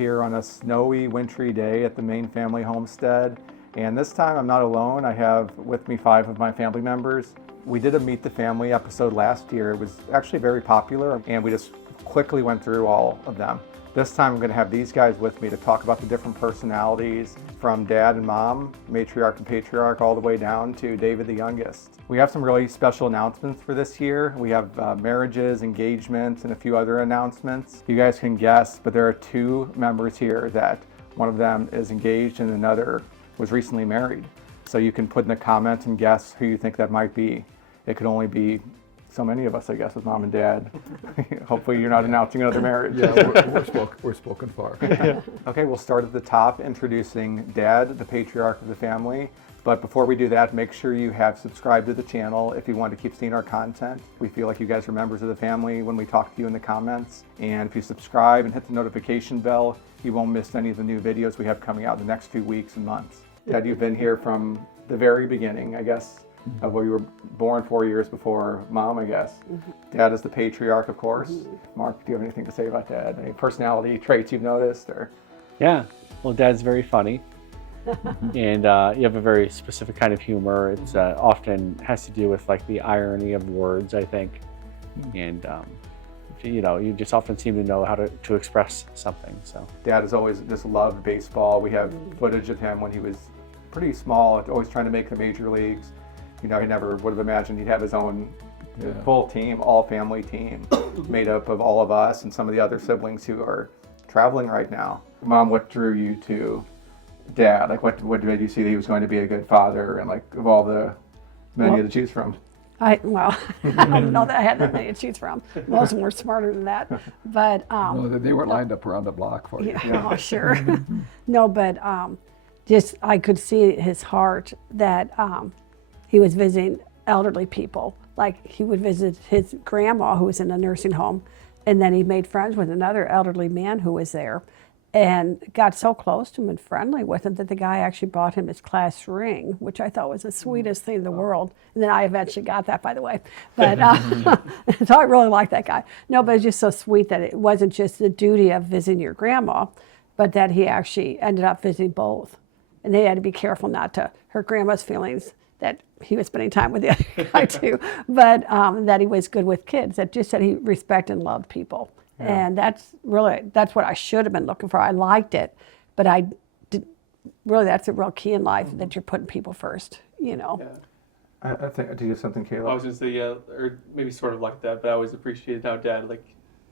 here on a snowy, wintry day at the main family homestead. And this time I'm not alone. I have with me 5 of my family members. We did a Meet the Family episode last year. It was actually very popular, and we just quickly went through all of them. This time I'm going to have these guys with me to talk about the different personalities, from dad and mom, matriarch and patriarch, all the way down to David the youngest. We have some really special announcements for this year. We have marriages, engagements, and a few other announcements. You guys can guess, but there are 2 members here that one of them is engaged and another was recently married. So you can put in the comments and guess who you think that might be. It could only be so many of us, I guess, with mom and dad. Hopefully you're not announcing another marriage. Yeah, we're spoken for. Okay, we'll start at the top, introducing Dad, the patriarch of the family. But before we do that, make sure you have subscribed to the channel if you want to keep seeing our content. We feel like you guys are members of the family when we talk to you in the comments. And if you subscribe and hit the notification bell, you won't miss any of the new videos we have coming out in the next few weeks and months. Dad, you've been here from the very beginning, I guess. Well, you were born 4 years before Mom, I guess. Dad is the patriarch, of course. Mark, do you have anything to say about Dad? Any personality traits you've noticed? Or? Yeah, well, Dad's very funny. And you have a very specific kind of humor. It's often has to do with like the irony of words, I think. And you just often seem to know how to express something. So Dad has always just loved baseball. We have footage of him when he was pretty small, always trying to make the major leagues. You know, he never would have imagined he'd have his own full team, all family team, made up of all of us and some of the other siblings who are traveling right now. Mom, what drew you to Dad? Like, what did you see that he was going to be a good father, and like of all the men you had to choose from? I don't know that I had that many to choose from. Most of them were smarter than that. But No, they weren't lined up around the block for you. yeah. Oh, sure. No, but just I could see his heart that he was visiting elderly people. Like he would visit his grandma who was in a nursing home, and then he made friends with another elderly man who was there, and got so close to him and friendly with him that the guy actually bought him his class ring, which I thought was the sweetest thing in the world. And then I eventually got that, by the way. But so I really liked that guy. No, but it's just so sweet that it wasn't just the duty of visiting your grandma, but that he actually ended up visiting both. And they had to be careful not to hurt grandma's feelings that he was spending time with the other guy too, but that he was good with kids, that just that he respected and loved people. Yeah. And that's what I should have been looking for. I liked it, but that's a real key in life, that you're putting people first, you know. Yeah. I think, do you have something, Caleb? I was going to say, yeah, or maybe sort of like that, but I always appreciated how Dad, like,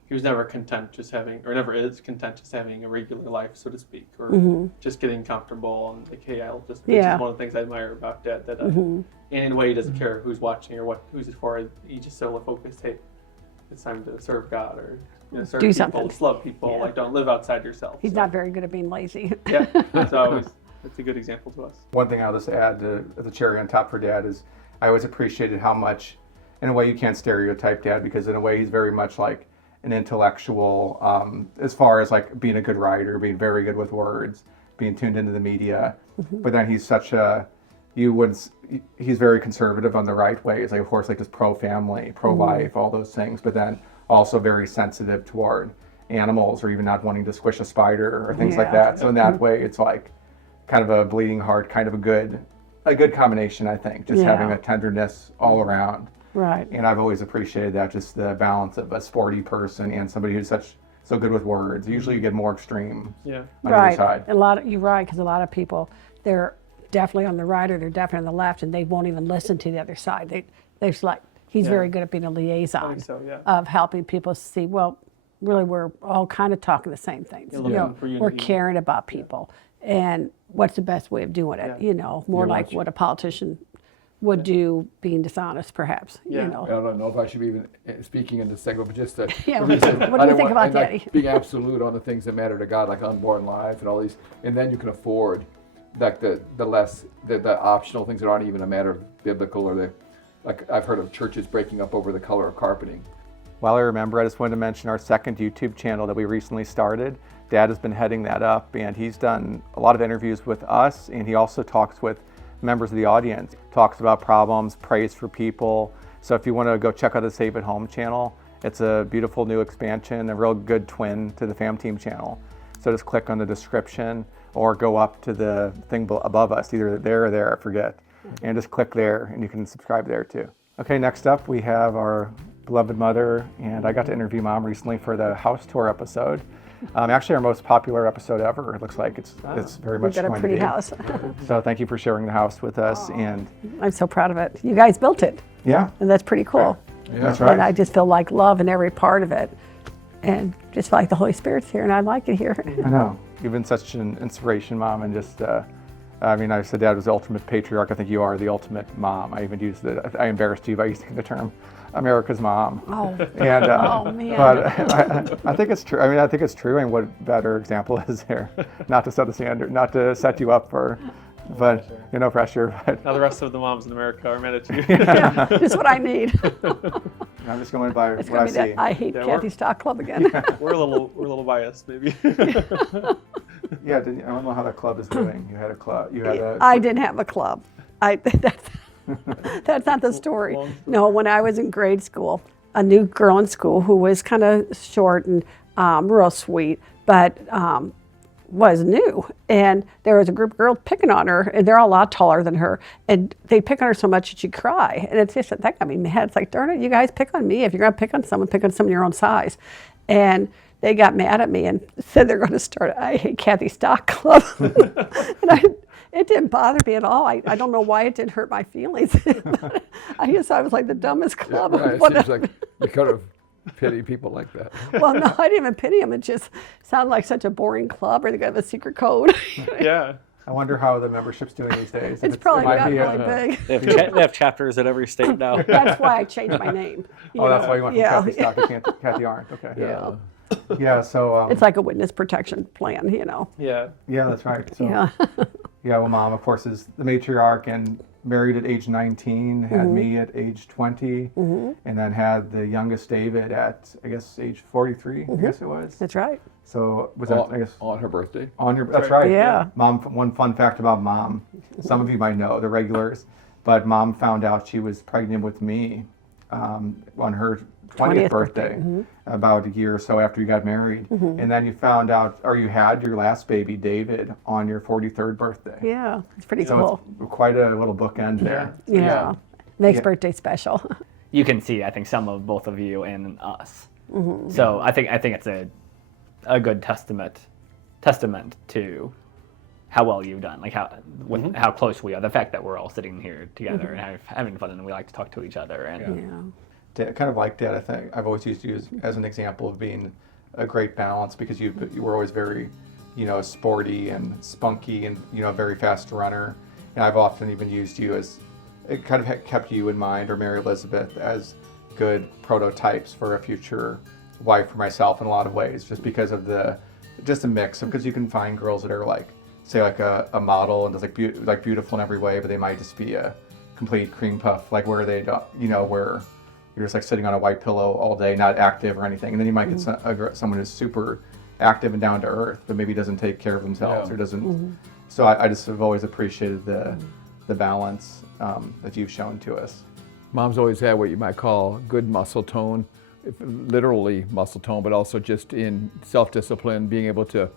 he was never content just having, or never is content just having a regular life, so to speak, or just getting comfortable and like, hey, I'll just, it's just one of the things I admire about Dad, that and in a way he doesn't care who's watching or who's it for. He's just so focused, hey, it's time to serve God, or serve do people, something. just love people, like don't live outside yourself. He's not very good at being lazy. Yeah, so it's a good example to us. One thing I'll just add to the cherry on top for Dad is I always appreciated how much, in a way you can't stereotype Dad, because in a way he's very much like an intellectual, as far as like being a good writer, being very good with words, being tuned into the media. But then he's such a, he's very conservative on the right ways, like of course like just pro-family, pro-life, all those things, but then also very sensitive toward animals, or even not wanting to squish a spider or things like that. So in that way it's like kind of a bleeding heart, kind of a good combination, I think, just having a tenderness all around. Right. And I've always appreciated that, just the balance of a sporty person and somebody who's so good with words. Usually you get more extreme on either side. You're right, because a lot of people, they're definitely on the right or they're definitely on the left, and they won't even listen to the other side. They're just like, he's very good at being a liaison of helping people see, well, really we're all kind of talking the same things. We're caring about people. And what's the best way of doing it? More like what a politician would do, being dishonest, perhaps. I don't know if I should be even speaking in the Segway, but just what do you think about Daddy? Like being absolute on the things that matter to God, like unborn life and all these, and then you can afford like the optional things that aren't even a matter of biblical, or like I've heard of churches breaking up over the color of carpeting. While I remember, I just wanted to mention our second YouTube channel that we recently started. Dad has been heading that up, and he's done a lot of interviews with us, and he also talks with members of the audience, talks about problems, prays for people. So if you want to go check out the Save at Home channel, it's a beautiful new expansion, a real good twin to the FamTeam channel. So just click on the description or go up to the thing above us, either there or there, I forget. And just click there and you can subscribe there too. Okay, next up we have our beloved mother, and I got to interview Mom recently for the house tour episode. Actually our most popular episode ever. It looks like it's very much We've got a going pretty to be. house. So thank you for sharing the house with us. And I'm so proud of it. You guys built it, yeah, and that's pretty cool. that's And I right. just feel like love in every part of it, and just feel like the Holy Spirit's here, and I like it here. I know. You've been such an inspiration, Mom, and just, I mean, I said Dad was the ultimate patriarch. I think you are the ultimate mom. I even used I embarrassed you by using the term America's mom. Oh, And, oh man. But I think it's true. I mean, I think it's true. And what better example is there? Not to set the standard, not to set you up for, but no pressure. But Now the rest of the moms in America are mad at you. Yeah, just what I need. I'm just going by It's what I gonna be that see. I hate Yeah, Kathy Stock Club again. we're a little biased, maybe. Yeah, I don't know how that club is doing. You had a club. You had a. I didn't have a club. That's not the story. No, when I was in grade school, a new girl in school who was kind of short and real sweet, but was new. And there was a group of girls picking on her, and they're all a lot taller than her. And they pick on her so much that she'd cry. And it's just, that got me mad. It's like, darn it, you guys pick on me. If you're going to pick on someone your own size. And they got mad at me and said they're going to start I Hate Kathy Stock Club. And it didn't bother me at all. I don't know why it didn't hurt my feelings. I guess I was like the dumbest club. Yeah, it seems like you kind of pity people like that. Well, no, I didn't even pity them. It just sounded like such a boring club, or they got a secret code. Yeah. I wonder how the membership's doing these days. It's It probably might not be really big. They have chapters at every state now. That's why I changed my name. Oh, that's why you went from Yeah. Kathy Stock to Kathy Arndt. Okay. Yeah. Yeah. So. It's like a witness protection plan, you know. Yeah. Yeah, that's right. So, Yeah. yeah. Well, Mom, of course, is the matriarch and married at age 19, had me at age 20, and then had the youngest David at, I guess, age 43. I guess it was. That's right. So was that, I guess, On her birthday. on your? That's right. Yeah. Mom. One fun fact about Mom. Some of you might know, the regulars, but Mom found out she was pregnant with me on her 20th birthday, about a year or so after you got married. And then you found out, or you had your last baby, David, on your 43rd birthday. Yeah. It's pretty So cool. it's quite a little bookend there. Yeah. Makes Yeah. birthday special. You can see, I think, some of both of you in us. So I think it's a good testament to how well you've done, like how close we are. The fact that we're all sitting here together and having fun, and we like to talk to each other. And Yeah. Kind of like Dad, I think. I've always used you as an example of being a great balance, because you were always very, sporty and spunky and, very fast runner. And I've often even used you as, it kind of kept you in mind, or Mary Elizabeth, as good prototypes for a future wife for myself in a lot of ways, just because of just a mix of, because you can find girls that are like, say like a model and just like beautiful in every way, but they might just be a complete cream puff, like where they don't, where you're just like sitting on a white pillow all day, not active or anything. And then you might get someone who's super active and down to earth, but maybe doesn't take care of themselves or doesn't. So I just have always appreciated the balance that you've shown to us. Mom's always had what you might call good muscle tone, literally muscle tone, but also just in self-discipline, being able to,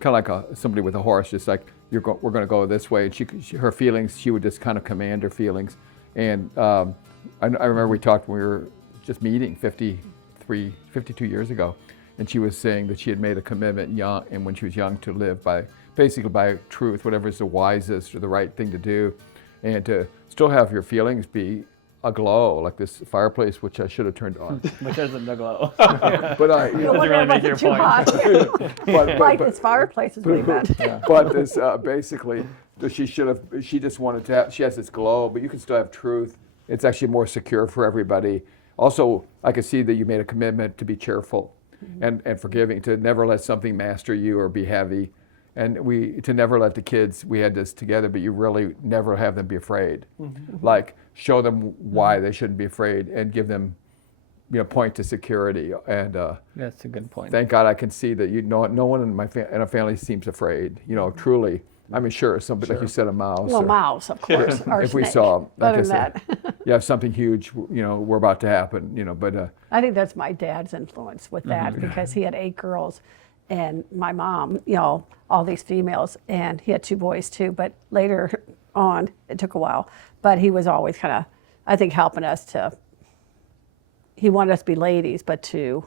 kind of like somebody with a horse, just like we're going to go this way. And her feelings, she would just kind of command her feelings. And I remember we talked when we were just meeting 52 years ago, and she was saying that she had made a commitment and when she was young, to live by truth, whatever is the wisest or the right thing to do, and to still have your feelings be aglow, like this fireplace, which I should have turned on. which isn't the glow. But I, No wonder really it make wasn't your too point. hot. Like this fireplace is really bad. but this basically, she just wanted to have, she has this glow, but you can still have truth. It's actually more secure for everybody. Also, I could see that you made a commitment to be cheerful and forgiving, to never let something master you or be heavy. And to never let the kids, we had this together, but you really never have them be afraid. Like, show them why they shouldn't be afraid and give them, point to security. And That's a good point. thank God I can see that no one in in a family seems afraid, truly. I mean, sure, somebody, like you said, a mouse. Well, or- mouse, of course. Or if we snake. saw, like Other I than said, that, you have something huge, we're about to happen, but I think that's my dad's influence with that, because he had 8 girls, and my mom, all these females, and he had 2 boys too, but later on, it took a while, but he was always kind of, I think, helping us he wanted us to be ladies, but to,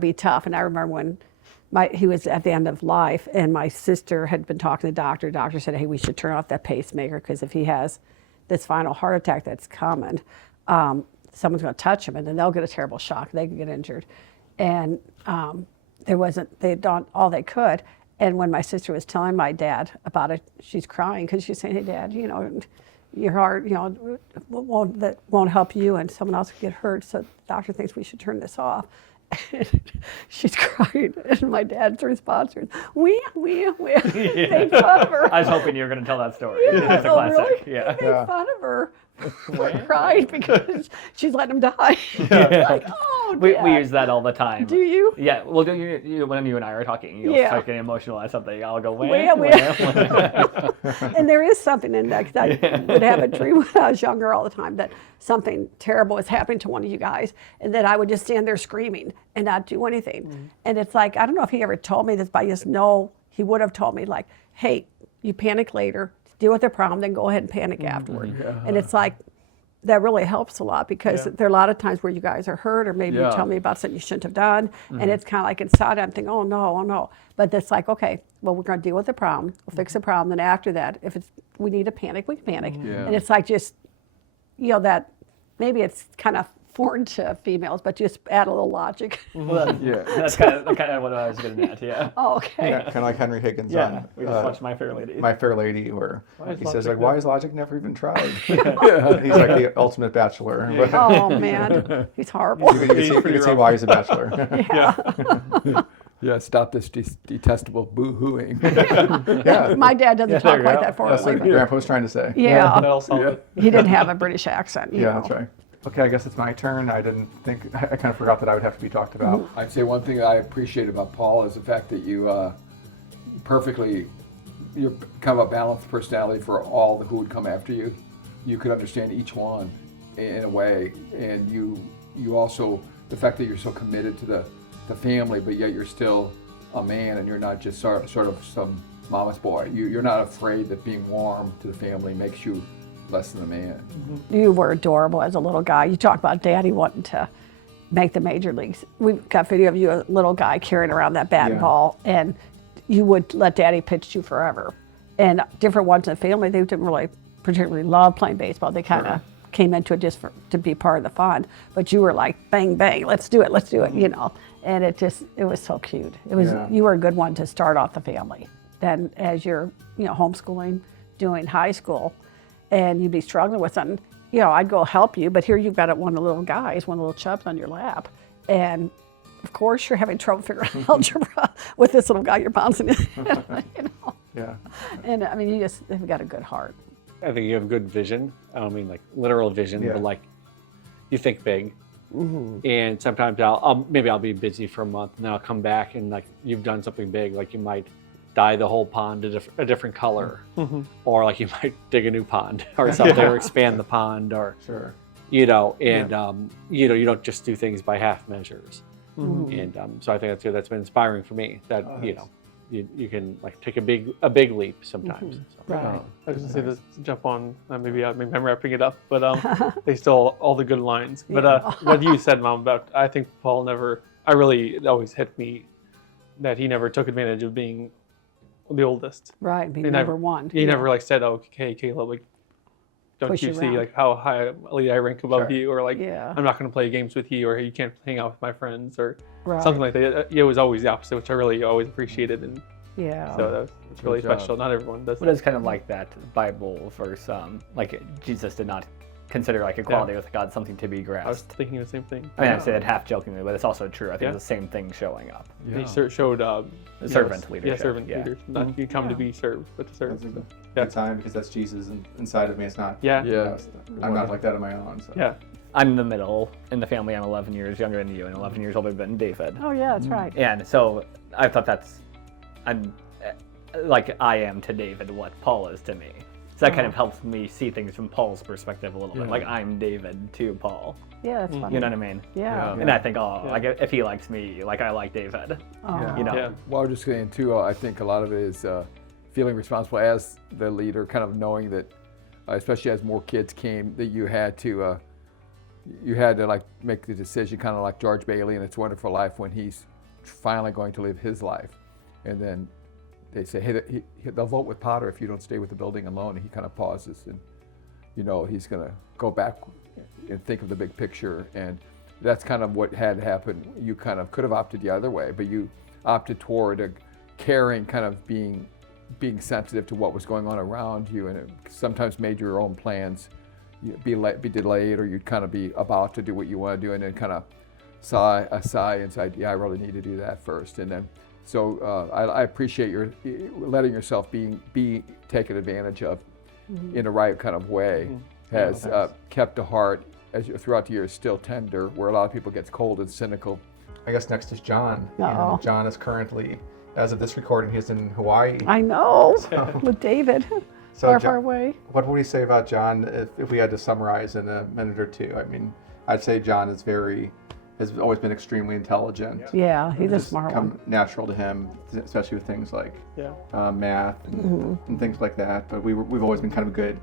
be tough. And I remember when he was at the end of life, and my sister had been talking to the doctor. The doctor said, hey, we should turn off that pacemaker, because if he has this final heart attack that's coming, someone's going to touch him, and then they'll get a terrible shock. They could get injured. And they'd done all they could. And when my sister was telling my dad about it, she's crying, because she's saying, hey, Dad, your heart, that won't help you, and someone else could get hurt. So the doctor thinks we should turn this off. And she's crying, and my dad's response was, we made fun of her. I was hoping you were going to tell that story. Yeah, That's a classic. Really? Yeah. He made fun of her for crying because she's letting him die. Like, oh, We Dad. use that all the time. Do you? Yeah. Well, when you and I are talking, you'll Yeah. start getting emotional at something. I'll go, And there is something in that, because I would have a dream when I was younger all the time that something terrible was happening to one of you guys, and that I would just stand there screaming and not do anything. And it's like, I don't know if he ever told me this, but I just know he would have told me, like, hey, you panic later, deal with the problem, then go ahead and panic afterward. And it's like, that really helps a lot, because there are a lot of times where you guys are hurt, or maybe you tell me about something you shouldn't have done, and it's kind of like inside I'm thinking, oh no. But it's like, okay, well, we're going to deal with the problem, we'll fix the problem, then after that, if we need to panic, we can panic. And it's like, just, that maybe it's kind of foreign to females, but just add a little logic. That's kind of what I was getting at. Yeah. Oh, okay. Yeah, kind of like Henry Higgins Yeah. on We just watched My Fair Lady. My Fair Lady, where he says, like, logic why is logic never even tried? He's like the ultimate bachelor. Oh, man, he's horrible. You can see why he's a bachelor. Yeah, stop this detestable boo-hooing. Yeah, My dad doesn't talk you like go. that for that's us. what Grandpa was trying to say. Yeah, That'll solve it. he didn't have a British accent. you Yeah, know. that's right. Okay, I guess it's my turn. I didn't think, I kind of forgot that I would have to be talked about. I'd say one thing I appreciate about Paul is the fact that you're kind of a balanced personality for all who would come after you. You could understand each one in a way, and you also, the fact that you're so committed to the family, but yet you're still a man, and you're not just sort of some mama's boy. You're not afraid that being warm to the family makes you less than a man. You were adorable as a little guy. You talk about Daddy wanting to make the major leagues. We've got video of you, a little guy carrying around that bat and ball, and you would let Daddy pitch you forever. And different ones in the family, they didn't really particularly love playing baseball. They kind of came into it just to be part of the fun. But you were like, bang, bang, let's do it, And it was so cute. You were a good one to start off the family. Then as you're, homeschooling, doing high school, and you'd be struggling with something, I'd go help you, but here you've got one of the little guys, one of the little chubs on your lap. And of course you're having trouble figuring out algebra with this little guy you're bouncing in, Yeah. And I mean, you've got a good heart. I think you have good vision. I don't mean like literal vision, Yeah. but like you think big. And sometimes maybe I'll be busy for a month, and then I'll come back and like you've done something big, like you might dye the whole pond a different color, or like you might dig a new pond or something, or expand the pond, or Sure. you don't just do things by half measures. And so I think that's good. That's been inspiring for me. That you can like take a big leap sometimes. So. Right. I was just going to say this, jump on, maybe I'm wrapping it up, but they stole all the good lines. But what you said, Mom, about I think Paul it always hit me that he never took advantage of being the oldest. Right, be He number never- one. He never like said, "Oh, okay, Caleb, like, don't Push you you see around. like how highly I rank above Sure. you?" Or like, Yeah. "I'm not going to play games with you," or "You can't hang out with my friends," or Right. something like that. It was always the opposite, which I really always appreciated, and Yeah. so it's really job. special. Not everyone does. But it's kind of like that Bible verse, like Jesus did not consider like equality with God something to be I was grasped. thinking the same thing. I mean, I say that half jokingly, but it's also true. I think Yeah. it's the same thing showing up. He showed Servant leadership. Yeah, servant Yeah. leaders. Not you come to be served, but to serve. That's a good, Yeah. good time, because that's Jesus inside of me. It's not. Yeah. Yeah. I'm not like that on my own. So. Yeah. I'm in the middle in the family. I'm 11 years younger than you and 11 years older than David. Oh yeah, that's right. And so I thought I'm like I am to David what Paul is to me. So that kind of helps me see things from Paul's perspective a little bit. Yeah. Like I'm David to Paul. Yeah, that's funny. You know what I mean? Yeah. And I think, like if he likes me, like I like David. Oh. You know? Yeah. Well, I'm just saying too, I think a lot of it is feeling responsible as the leader, kind of knowing that, especially as more kids came, that you had to like make the decision, kind of like George Bailey in It's a Wonderful Life when he's finally going to live his life, and then they say, hey, they'll vote with Potter if you don't stay with the building alone. And he kind of pauses, and he's going to go back and think of the big picture, and that's kind of what had happened. You kind of could have opted the other way, but you opted toward a caring, kind of being sensitive to what was going on around you, and it sometimes made your own plans be delayed, or you'd kind of be about to do what you want to do, and then kind of sigh inside, yeah, I really need to do that first. And then, so I appreciate your letting yourself be taken advantage of in the right kind of way, has kept the heart throughout the years still tender, where a lot of people gets cold and cynical. I guess next is John. Uh-oh. And John is currently, as of this recording, he's in Hawaii. I know, with David, So far away. What would we say about John if we had to summarize in a minute or two? I mean, I'd say John has always been extremely intelligent. Yeah, he's a Just smart come one. natural to him, especially with things like math and, Mm-hmm. and things like that. But we've always been kind of good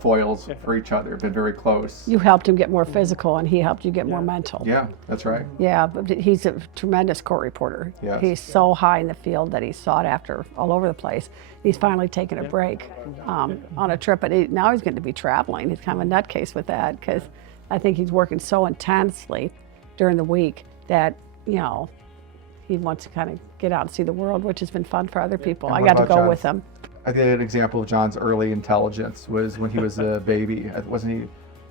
foils for each other, been very close. You helped him get more physical, and he helped you get more mental. Yeah, that's right. Yeah, but he's a tremendous court reporter. Yes. He's so high in the field that he's sought after all over the place. He's finally taken a break on a trip, but now he's going to be traveling. He's kind of a nutcase with that, because I think he's working so intensely during the week that, he wants to kind of get out and see the world, which has been fun for other people. And I what got to about go John's- with him. I think an example of John's early intelligence was when he was a baby. Wasn't he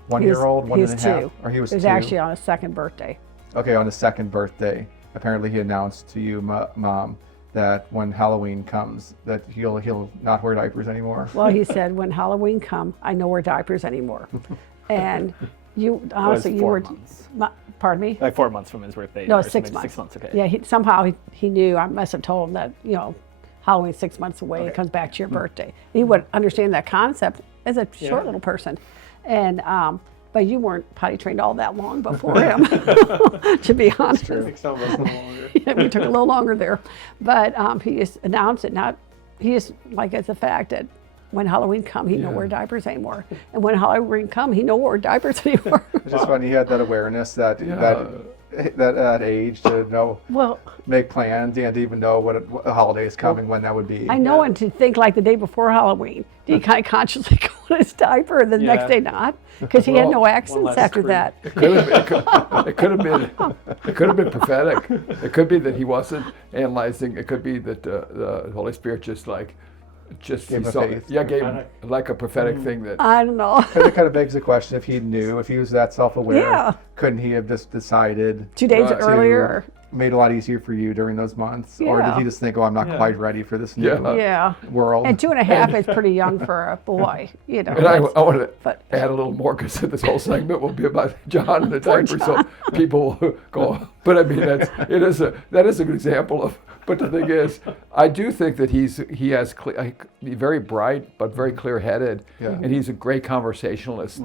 1 He was- year old, one he and a was half? two. Or he was It was two? actually on his second birthday. Okay, on his second birthday, apparently he announced to you, Mom, that when Halloween comes, that he'll not wear diapers anymore. Well, he said, when Halloween come, I no wear diapers anymore. And you, honestly, you 4 were, months. pardon me? Like 4 months from his birthday. No, or 6 maybe months. 6 months, okay. Yeah, somehow he knew. I must have told him that, Halloween's 6 months away. It comes back to your birthday. He would understand that concept as a short little person. And, but you weren't potty trained all that long before him, to be honest. I think some of us no longer. Yeah, we took a little longer there. But he just announced it. He just, like, it's a fact that when Halloween come, he no wear diapers anymore. And when Halloween come, he no wear diapers anymore. It's just when he had that awareness that that age to make plans and to even know what a holiday is coming, when that would be. I know, and to think like the day before Halloween, do you kind of consciously go in his diaper and the next day not? Because he had no accents less after scream. that. It could have been prophetic. It could be that he wasn't analyzing. It could be that the Holy Spirit just Gave him a saw, faith. gave him like a prophetic thing that. I don't know. Because it kind of begs the question: if he knew, if he was that self-aware, Yeah. couldn't he have just decided 2 days Right. earlier. made it a lot easier for you during those months, or did Yeah. he just think, "Oh, I'm not quite ready for this new Yeah. world"? And 2.5 is pretty young for a boy, And I want to but- add a little more, because this whole segment will be about John and the Poor diaper, so people will go. But I mean, that is a good example of. But the thing is, I do think that he's very bright but very clear-headed, and he's a great conversationalist.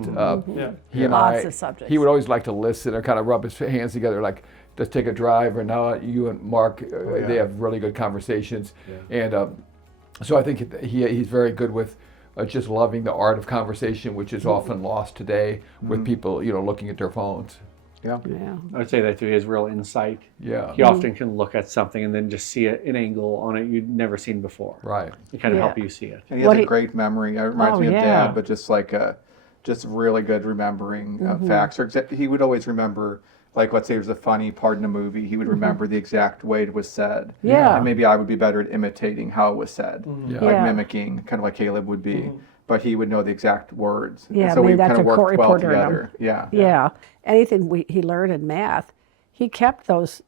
He and Lots of subjects. he would always like to listen and kind of rub his hands together, like, let's take a drive. Or now you and Mark, they have really good conversations, and so I think he's very good with just loving the art of conversation, which is often lost today with people, looking at their phones. Yeah. Yeah. I would say that too. He has real insight. Yeah. He often can look at something and then just see an angle on it you'd never seen before. Right. It kind of Yeah. help you see it. And he has a great memory. It reminds me of yeah. Dad, but just like just really good remembering facts. Or he would always remember, like, let's say there's a funny part in a movie, he would remember the exact way it was said. Yeah. And maybe I would be better at imitating how it was said, Yeah. like Yeah. mimicking, kind of like Caleb would be. But he would know the exact words. Yeah, And so maybe we kind that's of a court worked well reporter in him. together. Yeah. Yeah. Anything he learned in math, he kept those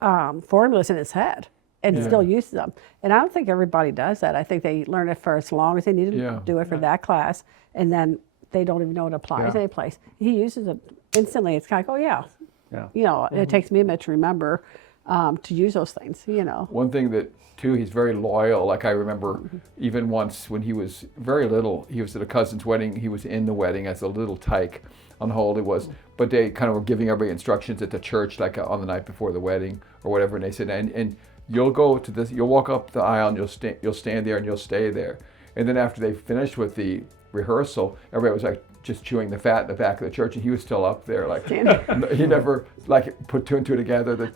formulas in his head and still uses them. And I don't think everybody does that. I think they learn it for as long as they need to do it for that class, and then they don't even know it applies any place. He uses it instantly. It's kind of like, oh yeah. Yeah. It takes me a minute to remember to use those things, you know. One thing that too, he's very loyal. Like I remember even once when he was very little, he was at a cousin's wedding. He was in the wedding as a little tyke on how old he was. But they kind of were giving everybody instructions at the church, like on the night before the wedding or whatever. And they said, and you'll go to this, you'll walk up the aisle and you'll stand there and you'll stay there. And then after they finished with the rehearsal, everybody was like just chewing the fat in the back of the church, and he was still up there. Like he never like put two and two together. That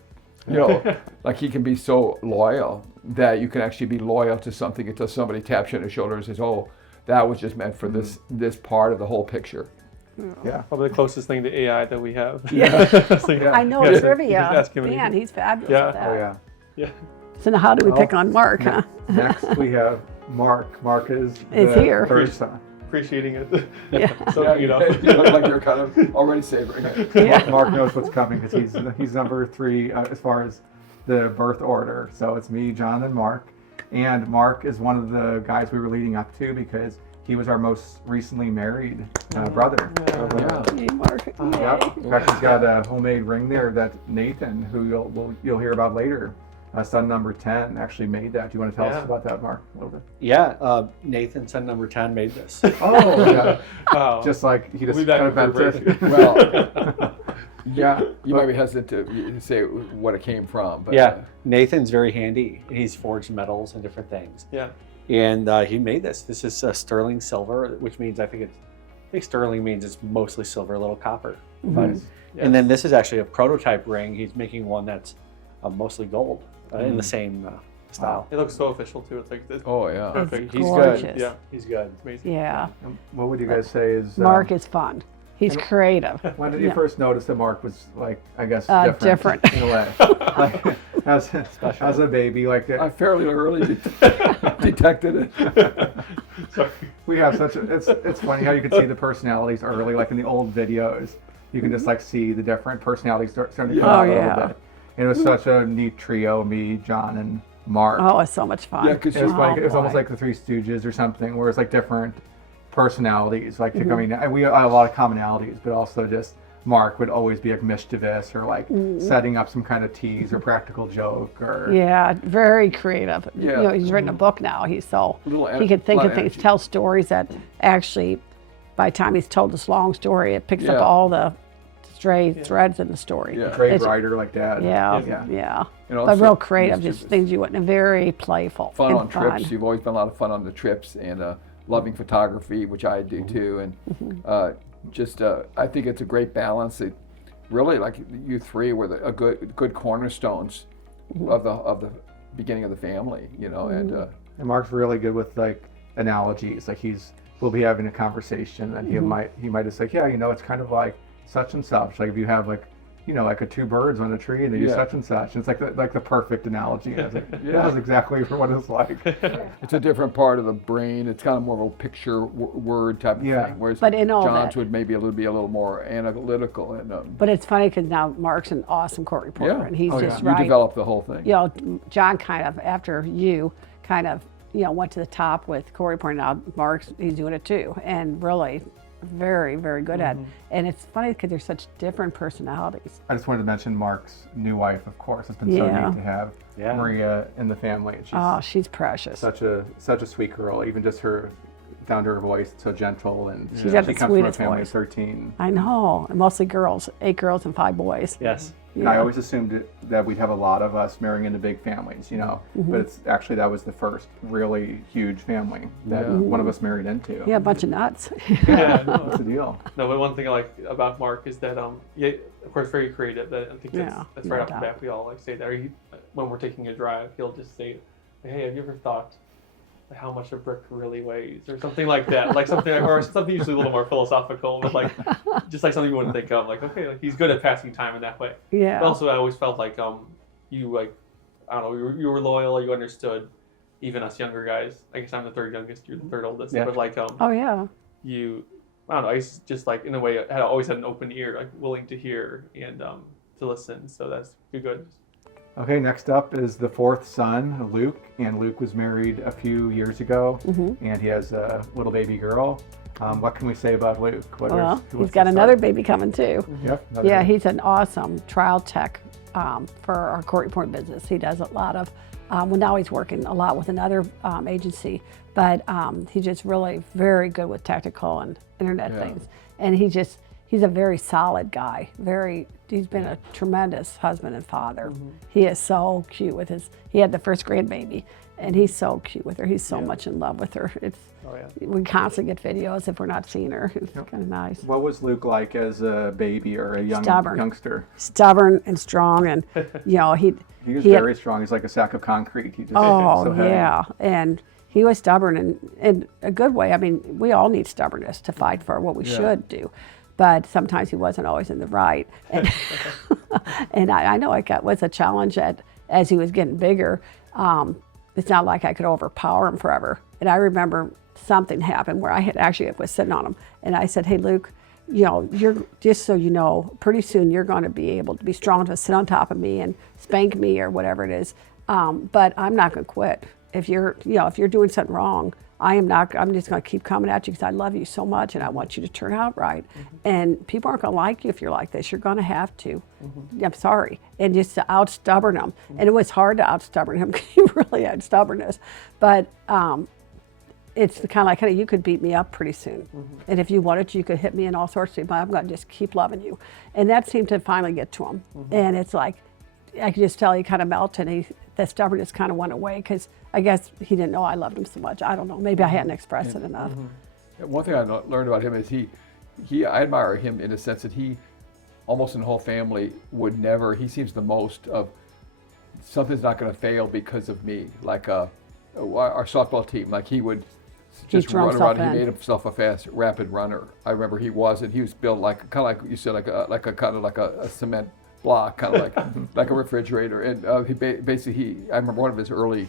you know, like he can be so loyal that you can actually be loyal to something until somebody taps you on the shoulder and says, "Oh, that was just meant for this part of the whole picture." Yeah. Probably the closest thing to AI that we have. Yeah. So, yeah. I know Yeah, so trivia. you just ask him Man, anything. he's fabulous Yeah. at that. Oh yeah. Yeah. So now how do we pick on Mark, huh? Next we have Mark. Mark is Is the here. third son. Appreciating it. Yeah. So, you know. You look like you're kind of already savoring it. Yeah. Mark knows what's coming because he's number 3 as far as the birth order. So it's me, John, and Mark. And Mark is one of the guys we were leading up to because he was our most recently married brother. Yeah. Hey, Mark. Yep. In fact, he's got a homemade ring there that Nathan, who you'll hear about later, son number 10, actually made that. Do you want to tell us about that, Mark, a little bit? Yeah, Nathan, son number 10, made this. Oh, yeah. Wow. Just like he just We'll be back kind of for a bent break. it. Well, yeah, you might be hesitant to say what it came from, but Yeah, Nathan's very handy. He's forged metals and different things. Yeah. And he made this. This is sterling silver, which means I think sterling means it's mostly silver, a little copper. Nice. And then this is actually a prototype ring. He's making one that's mostly gold in the same style. It looks so official too. It's like this. oh yeah. Perfect. He's gorgeous. good. Yeah. He's good. Amazing. Yeah. What would you guys say is Mark is fun. He's creative. When did you Yeah. first notice that Mark was like, I guess, Different. in a way? Like, as a baby, like I fairly early detected it. Sorry. we have such a, it's funny how you can see the personalities early, like in the old videos. You can just like see the different personalities starting to come Yeah. out Oh, a yeah. little bit. And it was such a neat trio, me, John, and Mark. Oh, it's so much fun. Yeah, 'cause It was, Oh, like, it was almost boy. like the Three Stooges or something, where it's like different personalities. Like, Mm-hmm. I mean, and we had a lot of commonalities, but also just Mark would always be like mischievous or like setting up some kind of tease or practical joke or Yeah, very creative. Yeah. You know, he's written a book now. He's so Little he can think lot of of things, energy. tell stories that actually, by the time he's told this long story, it picks Yeah. up all the stray threads in the story. Yeah. great It's- writer like Dad. Yeah, Yeah. yeah. And But also real creative, just mischievous. things you wouldn't have, very playful. Fun and on trips. You've always been a lot of fun on the trips, and loving photography, which I do too, and I think it's a great balance. It really, like you three were a good cornerstones of the beginning of the family, you know, and And Mark's really good with like analogies. Like we'll be having a conversation and he might just say, yeah, you know, it's kind of like such and such. Like if you have like, you know, like a 2 birds on a tree and they do Yeah. such and such. And it's like the perfect analogy. And it's like, Yeah. that's exactly what it's like. it's a different part of the brain. It's kind of more of a picture word type of Yeah. thing, whereas But in all John's that- would maybe be a little more analytical, and But it's funny because now Mark's an awesome court reporter, Yeah. and he's Oh, yeah. just you right. develop the whole thing. You know, John kind of, after you, kind of, you know, went to the top with court reporting. Now he's doing it too, and really very, very good at it. And it's funny because they're such different personalities. I just wanted to mention Mark's new wife, of course. It's been Yeah. so neat to have Yeah. Maria in the family. She's Oh, she's precious. such a sweet girl. Even just her down to her voice, so gentle, and She's got she the comes from a sweetest family voice. of 13. I know, and mostly girls, 8 girls and 5 boys. Yes. And I always assumed that we'd have a lot of us marrying into big families, you know. But it's actually that was the first really huge family that one of us married into. Yeah, a bunch of nuts. Yeah. No. What's the deal? No, but one thing I like about Mark is that yeah, of course, very creative. That I think Yeah, that's no right off the doubt. bat. We all like say that. Or when we're taking a drive, he'll just say, "Hey, have you ever thought how much a brick really weighs?" or something like that. Like something, or something usually a little more philosophical, but like just like something you wouldn't think of. Like, okay, like he's good at passing time in that way. Yeah. But also, I always felt like you like, I don't know, you were loyal. You understood, even us younger guys. I guess I'm the 3rd youngest. You're the 3rd oldest. Yeah. But like Oh yeah. you, I don't know, I just like in a way always had an open ear, like willing to hear and to listen. So that's good. Okay, next up is the 4th son, Luke. And Luke was married a few years ago, and he has a little baby girl. What can we say about Luke? Well, What's he's got the another story? baby coming too. Yep. Yeah, he's an awesome trial tech for our court report business. He does a lot of, well, now he's working a lot with another agency, but he's just really very good with technical and internet things. And he's a very solid guy. He's been a tremendous husband and father. He is so cute with he had the first grandbaby, and he's so cute with her. He's so much in love with her. We constantly get videos if we're not seeing her. It's kind of nice. What was Luke like as a baby or a youngster? Stubborn and strong, and he was very strong. He's like a sack of concrete. He just so heavy. And he was stubborn in a good way. I mean, we all need stubbornness to fight for what we should do. But sometimes he wasn't always in the right. And, and I know it was a challenge as he was getting bigger. It's not like I could overpower him forever. And I remember something happened where I was sitting on him, and I said, "Hey, Luke, you're just so you know, pretty soon you're going to be able to be strong to sit on top of me and spank me or whatever it is. But I'm not going to quit. If you're doing something wrong, I'm just going to keep coming at you because I love you so much and I want you to turn out right. And people aren't going to like you if you're like this. You're going to have to. I'm sorry." And just to out-stubborn him. And it was hard to out-stubborn him because he really had stubbornness. But it's the kind of like, you could beat me up pretty soon. And if you wanted to, you could hit me in all sorts of things, but I'm going to just keep loving you. And that seemed to finally get to him. And it's like, I could just tell he kind of melted. The stubbornness kind of went away because I guess he didn't know I loved him so much. I don't know. Maybe I hadn't expressed it enough. One thing I learned about him is I admire him in the sense that he, almost in the whole family, would never, he seems the most of, something's not going to fail because of me. Like our softball team, like he would just run around. He made himself a fast, rapid runner. I remember he was built like, kind of like you said, like a cement block, kind of like a refrigerator. And he basically, I remember one of his early,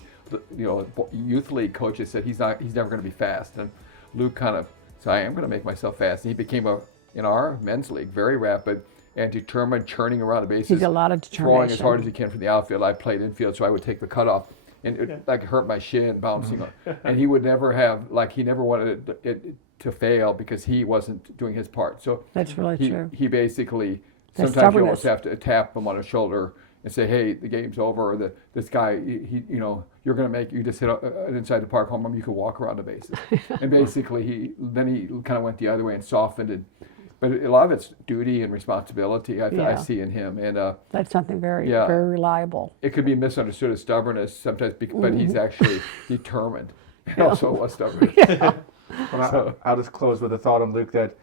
youth league coaches said he's never going to be fast. And Luke kind of said, "I am going to make myself fast." And he became in our men's league, very rapid and determined, churning around the bases. He's a lot of determination. Throwing as hard as he can from the outfield. I played infield, so I would take the cutoff. And it hurt my shin bouncing on. And he would never have, he never wanted it to fail because he wasn't doing his part. So that's really true. He basically, sometimes you almost have to tap him on the shoulder and say, "Hey, the game's over." Or this guy, you're going to you just hit an inside the park home run, you can walk around the bases. And basically, he kind of went the other way and softened. But a lot of it's duty and responsibility I see in him. And that's something very, very reliable. It could be misunderstood as stubbornness sometimes, but he's actually determined. And also was stubborn. Well, I'll just close with a thought on Luke that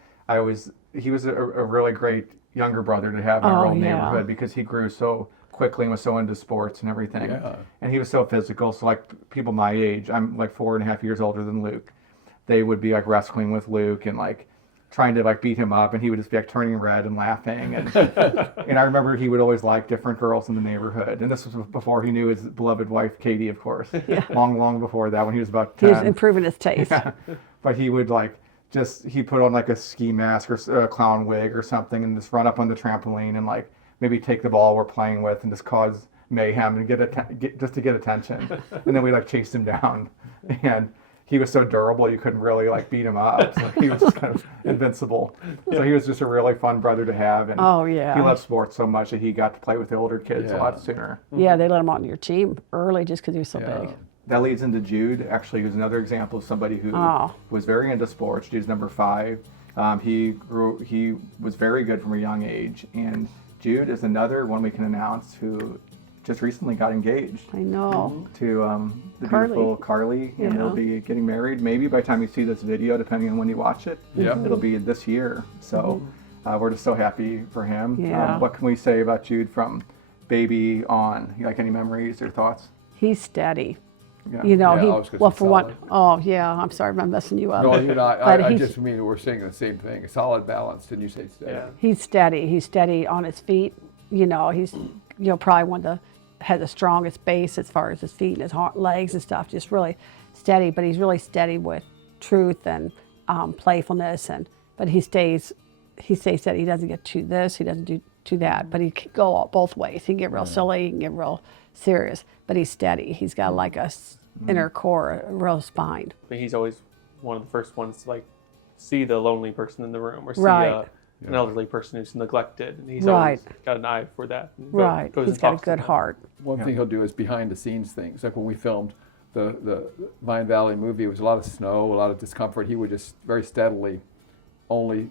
he was a really great younger brother to have in our own neighborhood because he grew so quickly and was so into sports and everything. Yeah. And he was so physical. So like people my age, I'm like 4.5 years older than Luke. They would be like wrestling with Luke and like trying to beat him up, and he would just be turning red and laughing. And and I remember he would always like different girls in the neighborhood. And this was before he knew his beloved wife, Katie, of course. Yeah. Long before that, when he was about 10. He was improving his taste. Yeah. But he would he put on a ski mask or a clown wig or something and just run up on the trampoline and maybe take the ball we're playing with and just cause mayhem and just to get attention. And then we chased him down. And he was so durable you couldn't really beat him up. So he was just kind of invincible. So he was just a really fun brother to have. And he loved sports so much that he got to play with the older kids a lot sooner. Yeah, they let him on your team early just because he was so big. That leads into Jude, actually, who's another example of somebody who was very into sports. Jude's number 5. He was very good from a young age. And Jude is another one we can announce who just recently got engaged. I know. To the beautiful Carly, and they'll be getting married. Maybe by the time you see this video, depending on when you watch it, it'll be this year. So we're just so happy for him. Yeah. What can we say about Jude from baby on? Any memories or thoughts? He's steady. Yeah. For one, I'm sorry, I'm messing you up. No, you're not. I just mean we're saying the same thing. A solid balance. Didn't you say steady? Yeah. He's steady. He's steady on his feet. He's probably one of the has the strongest base as far as his feet and his legs and stuff. Just really steady, but he's really steady with truth and playfulness. But he stays steady. He doesn't get to this. He doesn't do to that. But he can go both ways. He can get real silly. He can get real serious. But he's steady. He's got a inner core, a real spine. He's always one of the first ones to see the lonely person in the room or see an elderly person who's neglected, and he's Right. always got an eye for that. And Right. goes He's and got a talks to good them. heart. One thing he'll do is behind the scenes things. Like when we filmed the Vine Valley movie, it was a lot of snow, a lot of discomfort. He would just very steadily only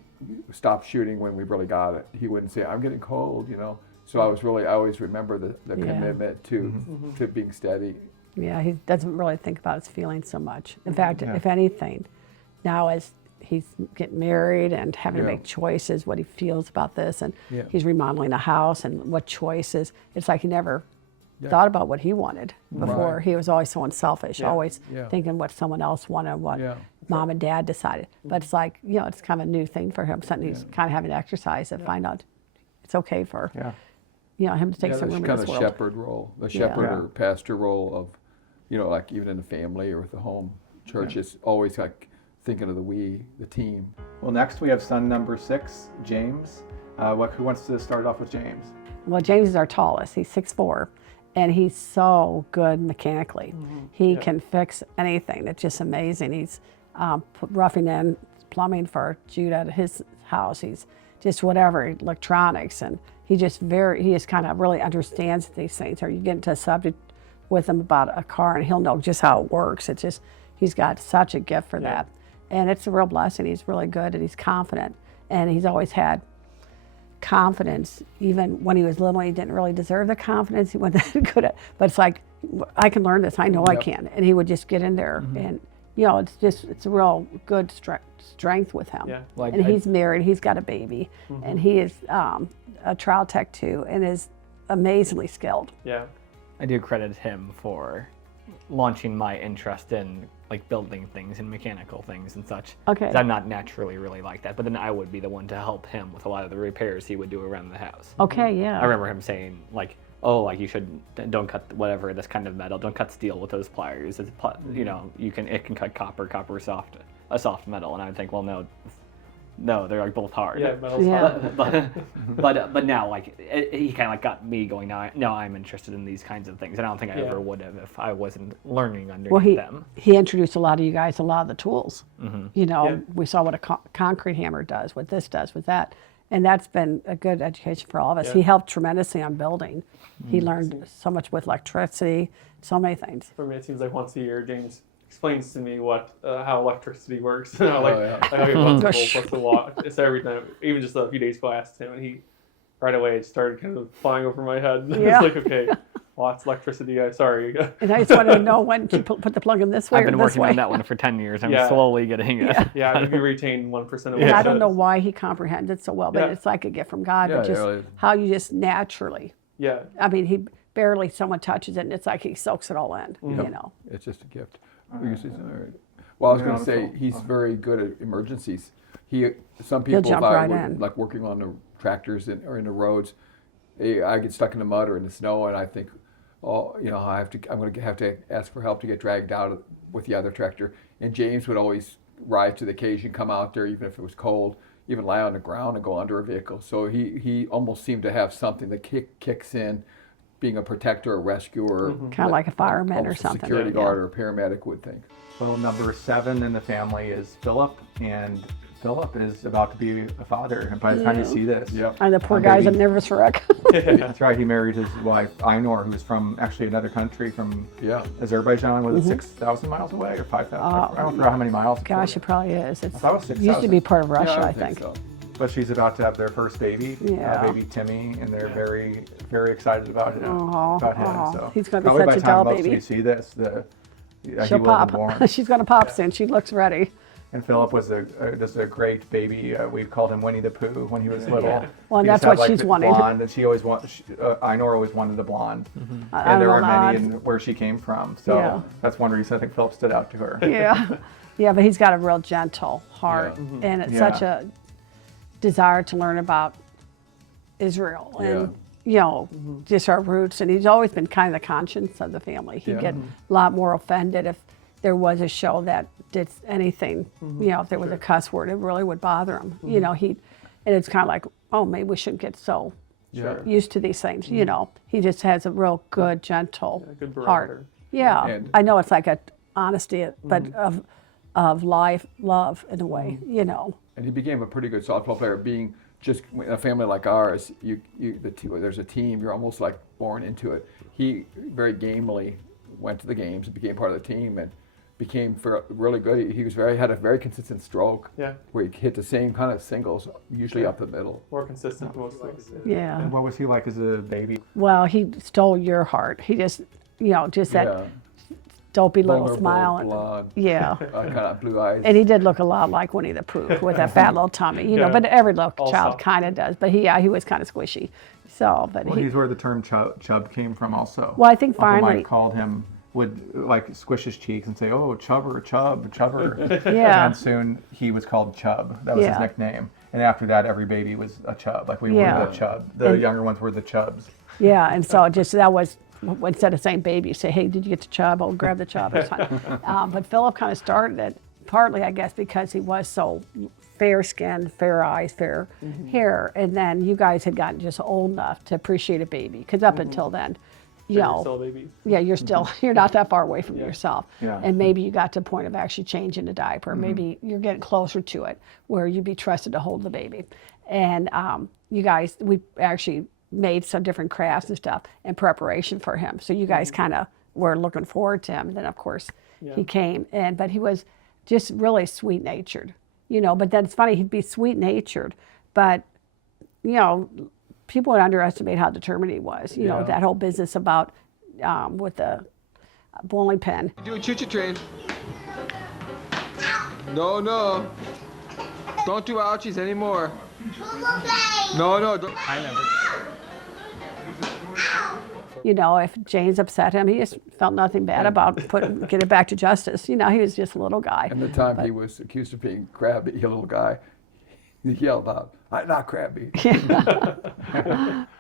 stop shooting when we really got it. He wouldn't say, "I'm getting cold," you know. So I always remember the Yeah. commitment to being steady. Yeah, he doesn't really think about his feelings so much. In fact, Yeah. if anything, now as he's getting married and having to Yeah. make choices, what he feels about this, and Yeah. he's remodeling a house and what choices, it's like he never Yeah. thought about what he wanted before. Right. He was always so unselfish, Yeah. always Yeah. thinking what someone else wanted, what Yeah. mom and dad decided. But it's like, it's kind of a new thing for him, something he's kind of having to exercise to find out it's okay for Yeah. him to take Yeah, some that's room in kind this of world. shepherd role, the shepherd Yeah. or pastor role of, like even in the family or with the home church, is always like thinking of the team. Well, next we have son number 6, James. Who wants to start off with James? Well, James is our tallest. He's 6'4", and he's so good mechanically. He can fix anything. It's just amazing. He's roughing in plumbing for Jude at his house. He's just whatever, electronics, and he just kind of really understands these things. Or you get into a subject with him about a car, and he'll know just how it works. It's just, he's got such a gift for that. And it's a real blessing. He's really good, and he's confident. And he's always had confidence. Even when he was little, he didn't really deserve the confidence. He wasn't that good at, but it's like, I can learn this. I know I can. And he would just get in there. And, it's a real good strength with him. Yeah. Like and I- he's married. He's got a baby. And he is a trial tech too, and is amazingly skilled. Yeah. I do credit him for launching my interest in like building things and mechanical things and such. Okay. 'Cause I'm not naturally really like that, but then I would be the one to help him with a lot of the repairs he would do around the house. Okay, yeah. I remember him saying like, "Oh, like you should don't cut whatever this kind of metal. Don't cut steel with those pliers. It's it can cut copper. Copper is a soft metal." And I would think, well, no, they're like both hard. Yeah. Metal's Yeah. hard. But now like he kind of like got me going. Now I'm interested in these kinds of things, and I don't think I Yeah. ever would have if I wasn't learning underneath Well, them. he introduced a lot of you guys a lot of the tools. Yeah. We saw what a concrete hammer does, what this does, with that. And that's been a good education for all of us. Yeah. He helped tremendously on building. He learned so much with electricity, so many things. For me, it seems like once a year, James explains to me how electricity works. Like how you put the Gosh. plus the watt. It's every time. Even just a few days ago, I asked him, and he right away started kind of flying over my head. Yeah. It's like, okay, watts, electricity. Sorry. And I just wanted to know when to put the plug in this way I've or been this working way. on that one for 10 years. I'm Yeah. slowly getting it. Yeah, I maybe retain 1% of what And it I don't know says. why he comprehended so well, but Yeah. it's like a gift from God. Yeah, but just really. how you just naturally, Yeah. I mean, he barely, someone touches it, and it's like he soaks it all in, It's just a gift. All right. Well, I was Yeah, going to say wonderful. he's very good at emergencies. Some He'll people jump thought right would, in. like working on the tractors or in the roads. I get stuck in the mud or in the snow, and I think, I'm going to have to ask for help to get dragged out with the other tractor. And James would always rise to the occasion, come out there even if it was cold, even lie on the ground and go under a vehicle. So he almost seemed to have something that kicks in, being a protector, a rescuer, kind of like a fireman or almost a something. security Yeah. guard or a paramedic would think. Well, number 7 in the family is Philip, and Philip is about to be a father. And by the time you see this, Yep. And the poor Our guy's a baby. nervous wreck. that's right. He married his wife Ainur, who's from actually another country, from Yeah. Azerbaijan. Was it 6,000 miles away or 5,000? I don't know how many miles. Gosh, it probably is. It's, thought it was it used to be 6,000. part of Russia, Yeah, I think. so. But she's about to have their first baby, Yeah. baby Timmy, and they're very, very excited about it. About him. Aw, So he's gonna be probably such by a the time doll most baby. of you see this, he She'll will pop. be born. She's going to pop soon. She looks ready. And Philip was just a great baby. We called him Winnie the Pooh when he was little. Yeah. Well, and He that's just had, what she's the wanted. Blonde, and she always Ainur always wanted a blonde. I And there don't were know, many in where she came from. So Yeah. that's one reason I think Philip stood out to her. Yeah. Yeah, but he's got a real gentle heart. And it's Yeah. such a desire to learn about Israel and, just our roots. And he's always been kind of the conscience of the family. He'd Yeah. get a lot more offended if there was a show that did anything, if there was a cuss word, it really would bother him. And it's kind of like, oh, maybe we shouldn't get so Sure. used to these things. He just has a real good, gentle Yeah, good heart. barometer. Yeah, And- I know it's like a honesty, but of life, love in a way, And he became a pretty good softball player, being just in a family like ours, there's a team. You're almost like born into it. He very gamely went to the games and became part of the team and became really good. He had a very consistent stroke. Yeah. Where he hit the same kind of singles, usually up the middle. More consistent mostly. Yeah. And what was he like as a baby? Well, he stole your heart. He just, just that dopey little Vulnerable, smile. blonde, Yeah. kind of blue eyes. And he did look a lot like Winnie the Pooh with that fat little tummy, Yeah. but every little All child soft. kind of does. But he was kind of squishy. So, but Well, he's where the term chub came from also. Well, I think Uncle finally- Mike called him, would like squish his cheeks and say, "Oh, chubber, chubber." Yeah. And soon he was called Chub. That was his Yeah. nickname. And after that, every baby was a chub. Like we Yeah. were the chub. The And- younger ones were the chubs. Yeah, and so that was, instead of saying baby, say, hey, did you get the chub? Oh, grab the chub. It's fine. But Philip kind of started it, partly, I guess, because he was so fair-skinned, fair eyes, fair hair. And then you guys had gotten just old enough to appreciate a baby. Because up until then, You're still a baby. yeah, you're not that far away from yourself. Yeah. And maybe you got to the point of actually changing a diaper. Maybe you're getting closer to it where you'd be trusted to hold the baby. And you guys, we actually made some different crafts and stuff in preparation for him. So you guys kind of were looking forward to him. And then, of course, he came. But he was just really sweet-natured, But then it's funny, he'd be sweet-natured, but, people would underestimate how determined he was. That whole business about with the bowling pin. Do a choo-choo train. No. Don't do ouchies anymore. No, don't. If Jane's upset him, he just felt nothing bad about get it back to justice. He was just a little guy. And the time he was accused of being crabby, a little guy, he yelled out, "I'm not crabby."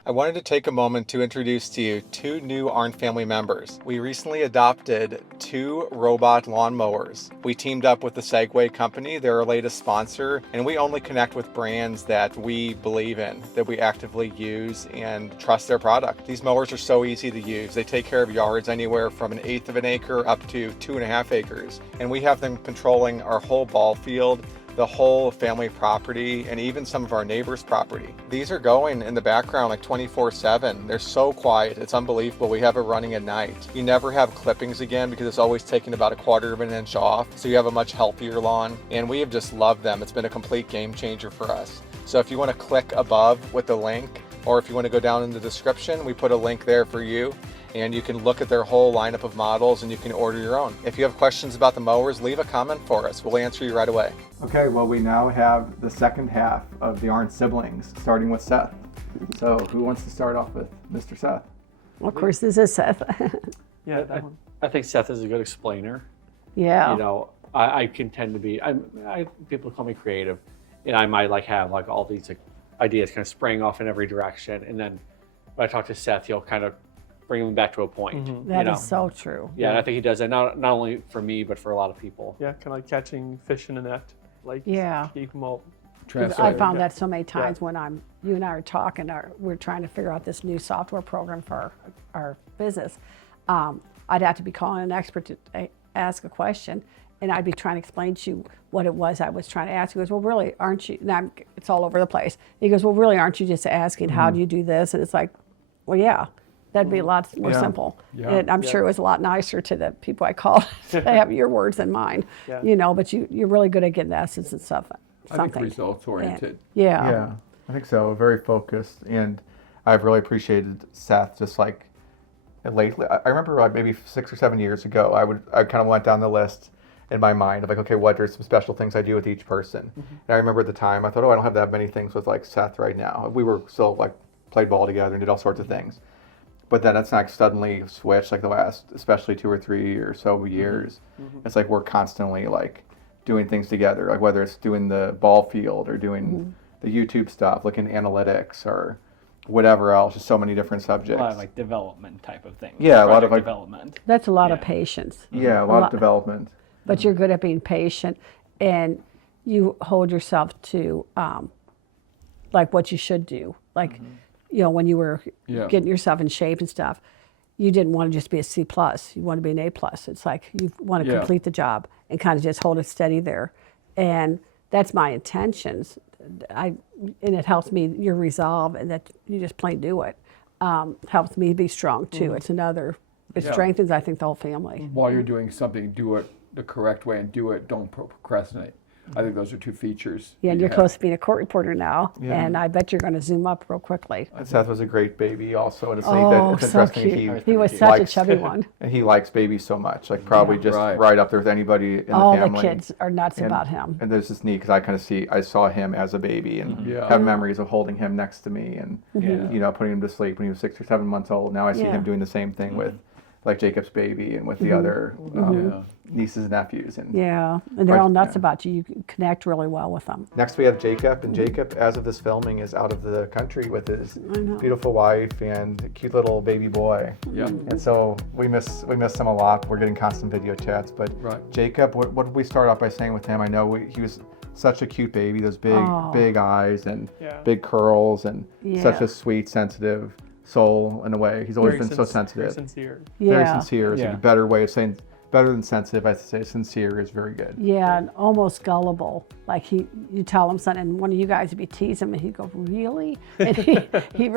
I wanted to take a moment to introduce to you 2 new Arndt family members. We recently adopted 2 robot lawnmowers. We teamed up with the Segway company, they're our latest sponsor, and we only connect with brands that we believe in, that we actively use and trust their product. These mowers are so easy to use. They take care of yards anywhere from 1/8 of an acre up to 2.5 acres. And we have them controlling our whole ball field, the whole family property, and even some of our neighbors' property. These are going in the background like 24/7. They're so quiet, it's unbelievable. We have it running at night. You never have clippings again because it's always taking about 1/4 of an inch off, so you have a much healthier lawn. And we have just loved them. It's been a complete game changer for us. So if you want to click above with the link, or if you want to go down in the description, we put a link there for you. And you can look at their whole lineup of models and you can order your own. If you have questions about the mowers, leave a comment for us. We'll answer you right away. Okay, well, we now have the second half of the Arndt siblings, starting with Seth. So who wants to start off with Mr. Seth? Well, of course, this is Seth. Yeah, that one. I think Seth is a good explainer. Yeah. I can tend to be. People call me creative, and I might have all these ideas kind of spraying off in every direction, and then when I talk to Seth, he'll kind of bring them back to a point. That is so true. Yeah, and I think he does that not only for me, but for a lot of people. Yeah, kind of like catching fish in a net. Keep them all. I found that so many times when you and I are talking, we're trying to figure out this new software program for our business. I'd have to be calling an expert to ask a question, and I'd be trying to explain to you what it was I was trying to ask. He goes, well, really, aren't you, and it's all over the place. He goes, well, really, aren't you just asking, how do you do this? And it's like, well, yeah. That'd be a lot more simple. Yeah. And I'm sure it was a lot nicer to the people I called to have your words than mine. Yeah. But you're really good at getting the essence and stuff. I think results oriented. Yeah. I think so. Very focused. And I've really appreciated Seth just lately. I remember maybe 6 or 7 years ago, I kind of went down the list in my mind of okay, what are some special things I do with each person? And I remember at the time, I thought, I don't have that many things with Seth right now. We were still played ball together and did all sorts of things. But then it's not suddenly switched the last, especially 2 or 3 or so years. It's we're constantly doing things together, whether it's doing the ball field or doing the YouTube stuff, looking at analytics or whatever else, just so many different subjects. A lot of development type of things. Yeah, a lot of development. That's a lot of patience. Yeah, a lot of development. But you're good at being patient, and you hold yourself to what you should do. When you were getting yourself in shape and stuff, you didn't want to just be a C+. You want to be an A+. It's you want to complete the job and kind of just hold it steady there. And that's my intentions and it helps me, your resolve, and that you just plain do it, helps me be strong too. It's another, it Yeah. strengthens, I think, the whole family. While you're doing something, do it the correct way and do it. Don't procrastinate. I think those are two features. Yeah, and that you you're have. close to being a court reporter now, Yeah. and I bet you're going to zoom up real quickly. Seth was a great baby also, and it's, Oh, it's so interesting. cute. He was such a chubby one. And he likes babies so much, like probably just Right. right up there with anybody in All the family. the kids are nuts and, about him. And there's this neat, because I kind of I saw him as a baby and Yeah. have memories of holding him next to me and, you know, putting him to sleep when he was 6 or 7 months old. Now I see Yeah. him doing the same thing with, like, Jacob's baby and with the other nieces and nephews. And Yeah, and they're Right, all nuts yeah. about you. You can connect really well with them. next we have Jacob, and Jacob, as of this filming, is out of the country with his know. beautiful wife and cute little baby boy. Yeah. And so we miss him a lot. We're getting constant video chats. But Right. Jacob, what did we start off by saying with him? I know he was such a cute baby, those big eyes and Yeah. big curls, and such Yeah. a sweet, sensitive soul in a way. He's always Very been so Very sensitive. sincere. Very Yeah, sincere is Yeah. a better way of saying, better than sensitive, I say sincere is very good. yeah, and almost gullible. Like you tell him something, and one of you guys would be teasing him, and he'd go, "Really?" And he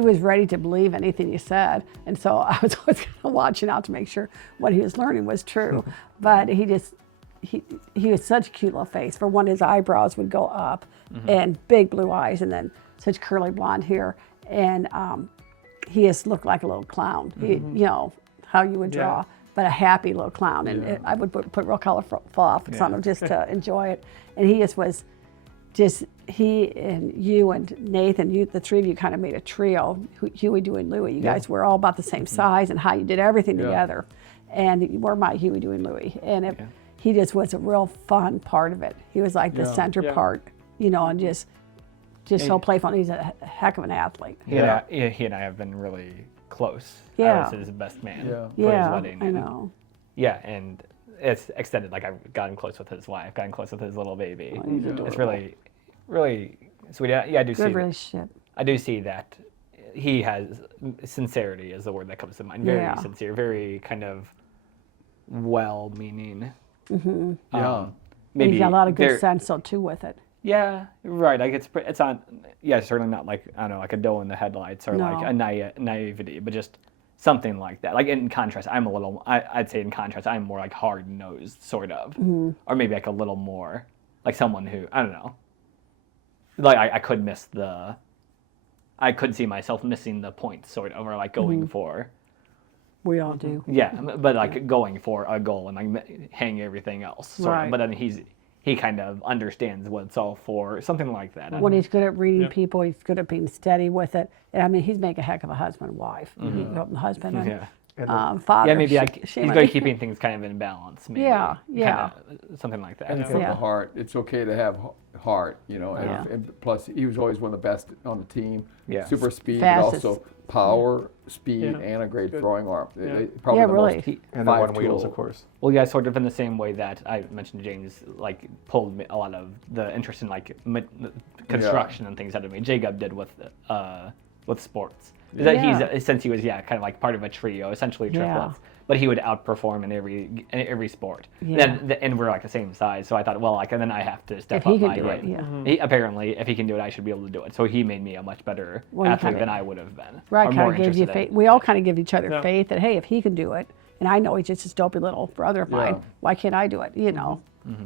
was ready to believe anything you said. And so I was always kind of watching out to make sure what he was learning was true. But he was such a cute little face. For one, his eyebrows would go up, and big blue eyes, and then such curly blonde hair, and he just looked like a little clown. You know how you would draw. Yeah. But a happy little clown, and I would put real colorful outfits on him just to enjoy it. And he he and you and Nathan, the three of you kind of made a trio. Huey, Dewey, and Louie. You guys were all about the same size, and how you did everything together. And you were my Huey, Dewey, and Louie. And he just was a real fun part of it. He was like the center part, you know, and just so playful. And he's a heck of an athlete. He and I have been really close. Yeah. I was his best man Yeah. for his Yeah, wedding. I and- know. Yeah, and it's extended. Like I've gotten close with his wife, gotten close with his little baby. He's It's adorable. really, really sweet. Yeah, I do see. Good relationship. I do see that he has sincerity is the word that comes to mind. Very Yeah. sincere, very kind of well-meaning. Yeah. Maybe He's got a lot of good there- sense, so too, with it. Yeah, right. Like it's not. Yeah, certainly not like I don't know, like a doe in the headlights or like No. a naivety, but just something like that. Like in contrast, I'd say in contrast, I'm more like hard nosed, sort of, Mm-hmm. or maybe like a little more like someone who I don't know. Like I could see myself missing the point, sort of, or like going Mm-hmm. for. We all do. Yeah, but like going for a goal and like hang everything else, sort Right. of. But then he kind of understands what it's all for, something like that. I When don't he's good at reading Yeah. people, he's good at being steady with it. And I mean, he's make a heck of a husband and wife. Husband and Yeah. father. Yeah, maybe like he's Shame on good at me. keeping things kind of in balance. Maybe. Yeah, yeah. Kinda, something like that. And from Yeah. the heart, it's okay to have heart, you know. And, Yeah. and plus, he was always one of the best on the team. Yeah. Super speed, Fastest. but also power, speed, Yeah. and a great Good. throwing arm. Yeah. Probably Yeah, the really. most And the five one wheels, tool. of course. Well, yeah, sort of in the same way that I mentioned James, like pulled a lot of the interest in like construction and things out of me. Jacob did with sports. Is that Yeah. he's since he was kind of like part of a trio, essentially triplets. But he would outperform in every sport. Yeah. And we're like the same size, so I thought, well, like, and then I have to step If up he can my do it, game. yeah. He, apparently, if he can do it, I should be able to do it. So he made me a much better Well, you athlete kinda- than I would have been. Right, or kind more of gives you interested in. faith. We all kind of give each other Yeah. faith that, hey, if he can do it, and I know he's just this dopey little brother of mine, Yeah. why can't I do it, you know?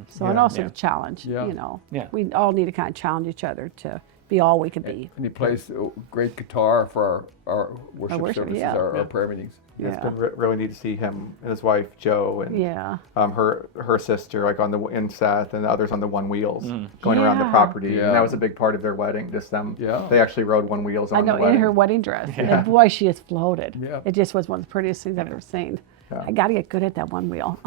So and Yeah. also Yeah. a challenge, Yeah. you know? Yeah. We all need to kind of challenge each other to be all we can be. And he plays great guitar for our worship, worship, services, yeah. our prayer meetings. It's Yeah. been really neat to see him and his wife Joe and Yeah. her sister, like on the and Seth and the others on the one wheels going around the Yeah. property. Yeah. And that was a big part of their wedding. Just them. Yeah. They actually rode one wheels on I know, the in wedding. her wedding dress. Yeah. And boy, she just floated. Yeah. It just was one of the prettiest things I've ever seen. Yeah. I got to get good at that one wheel.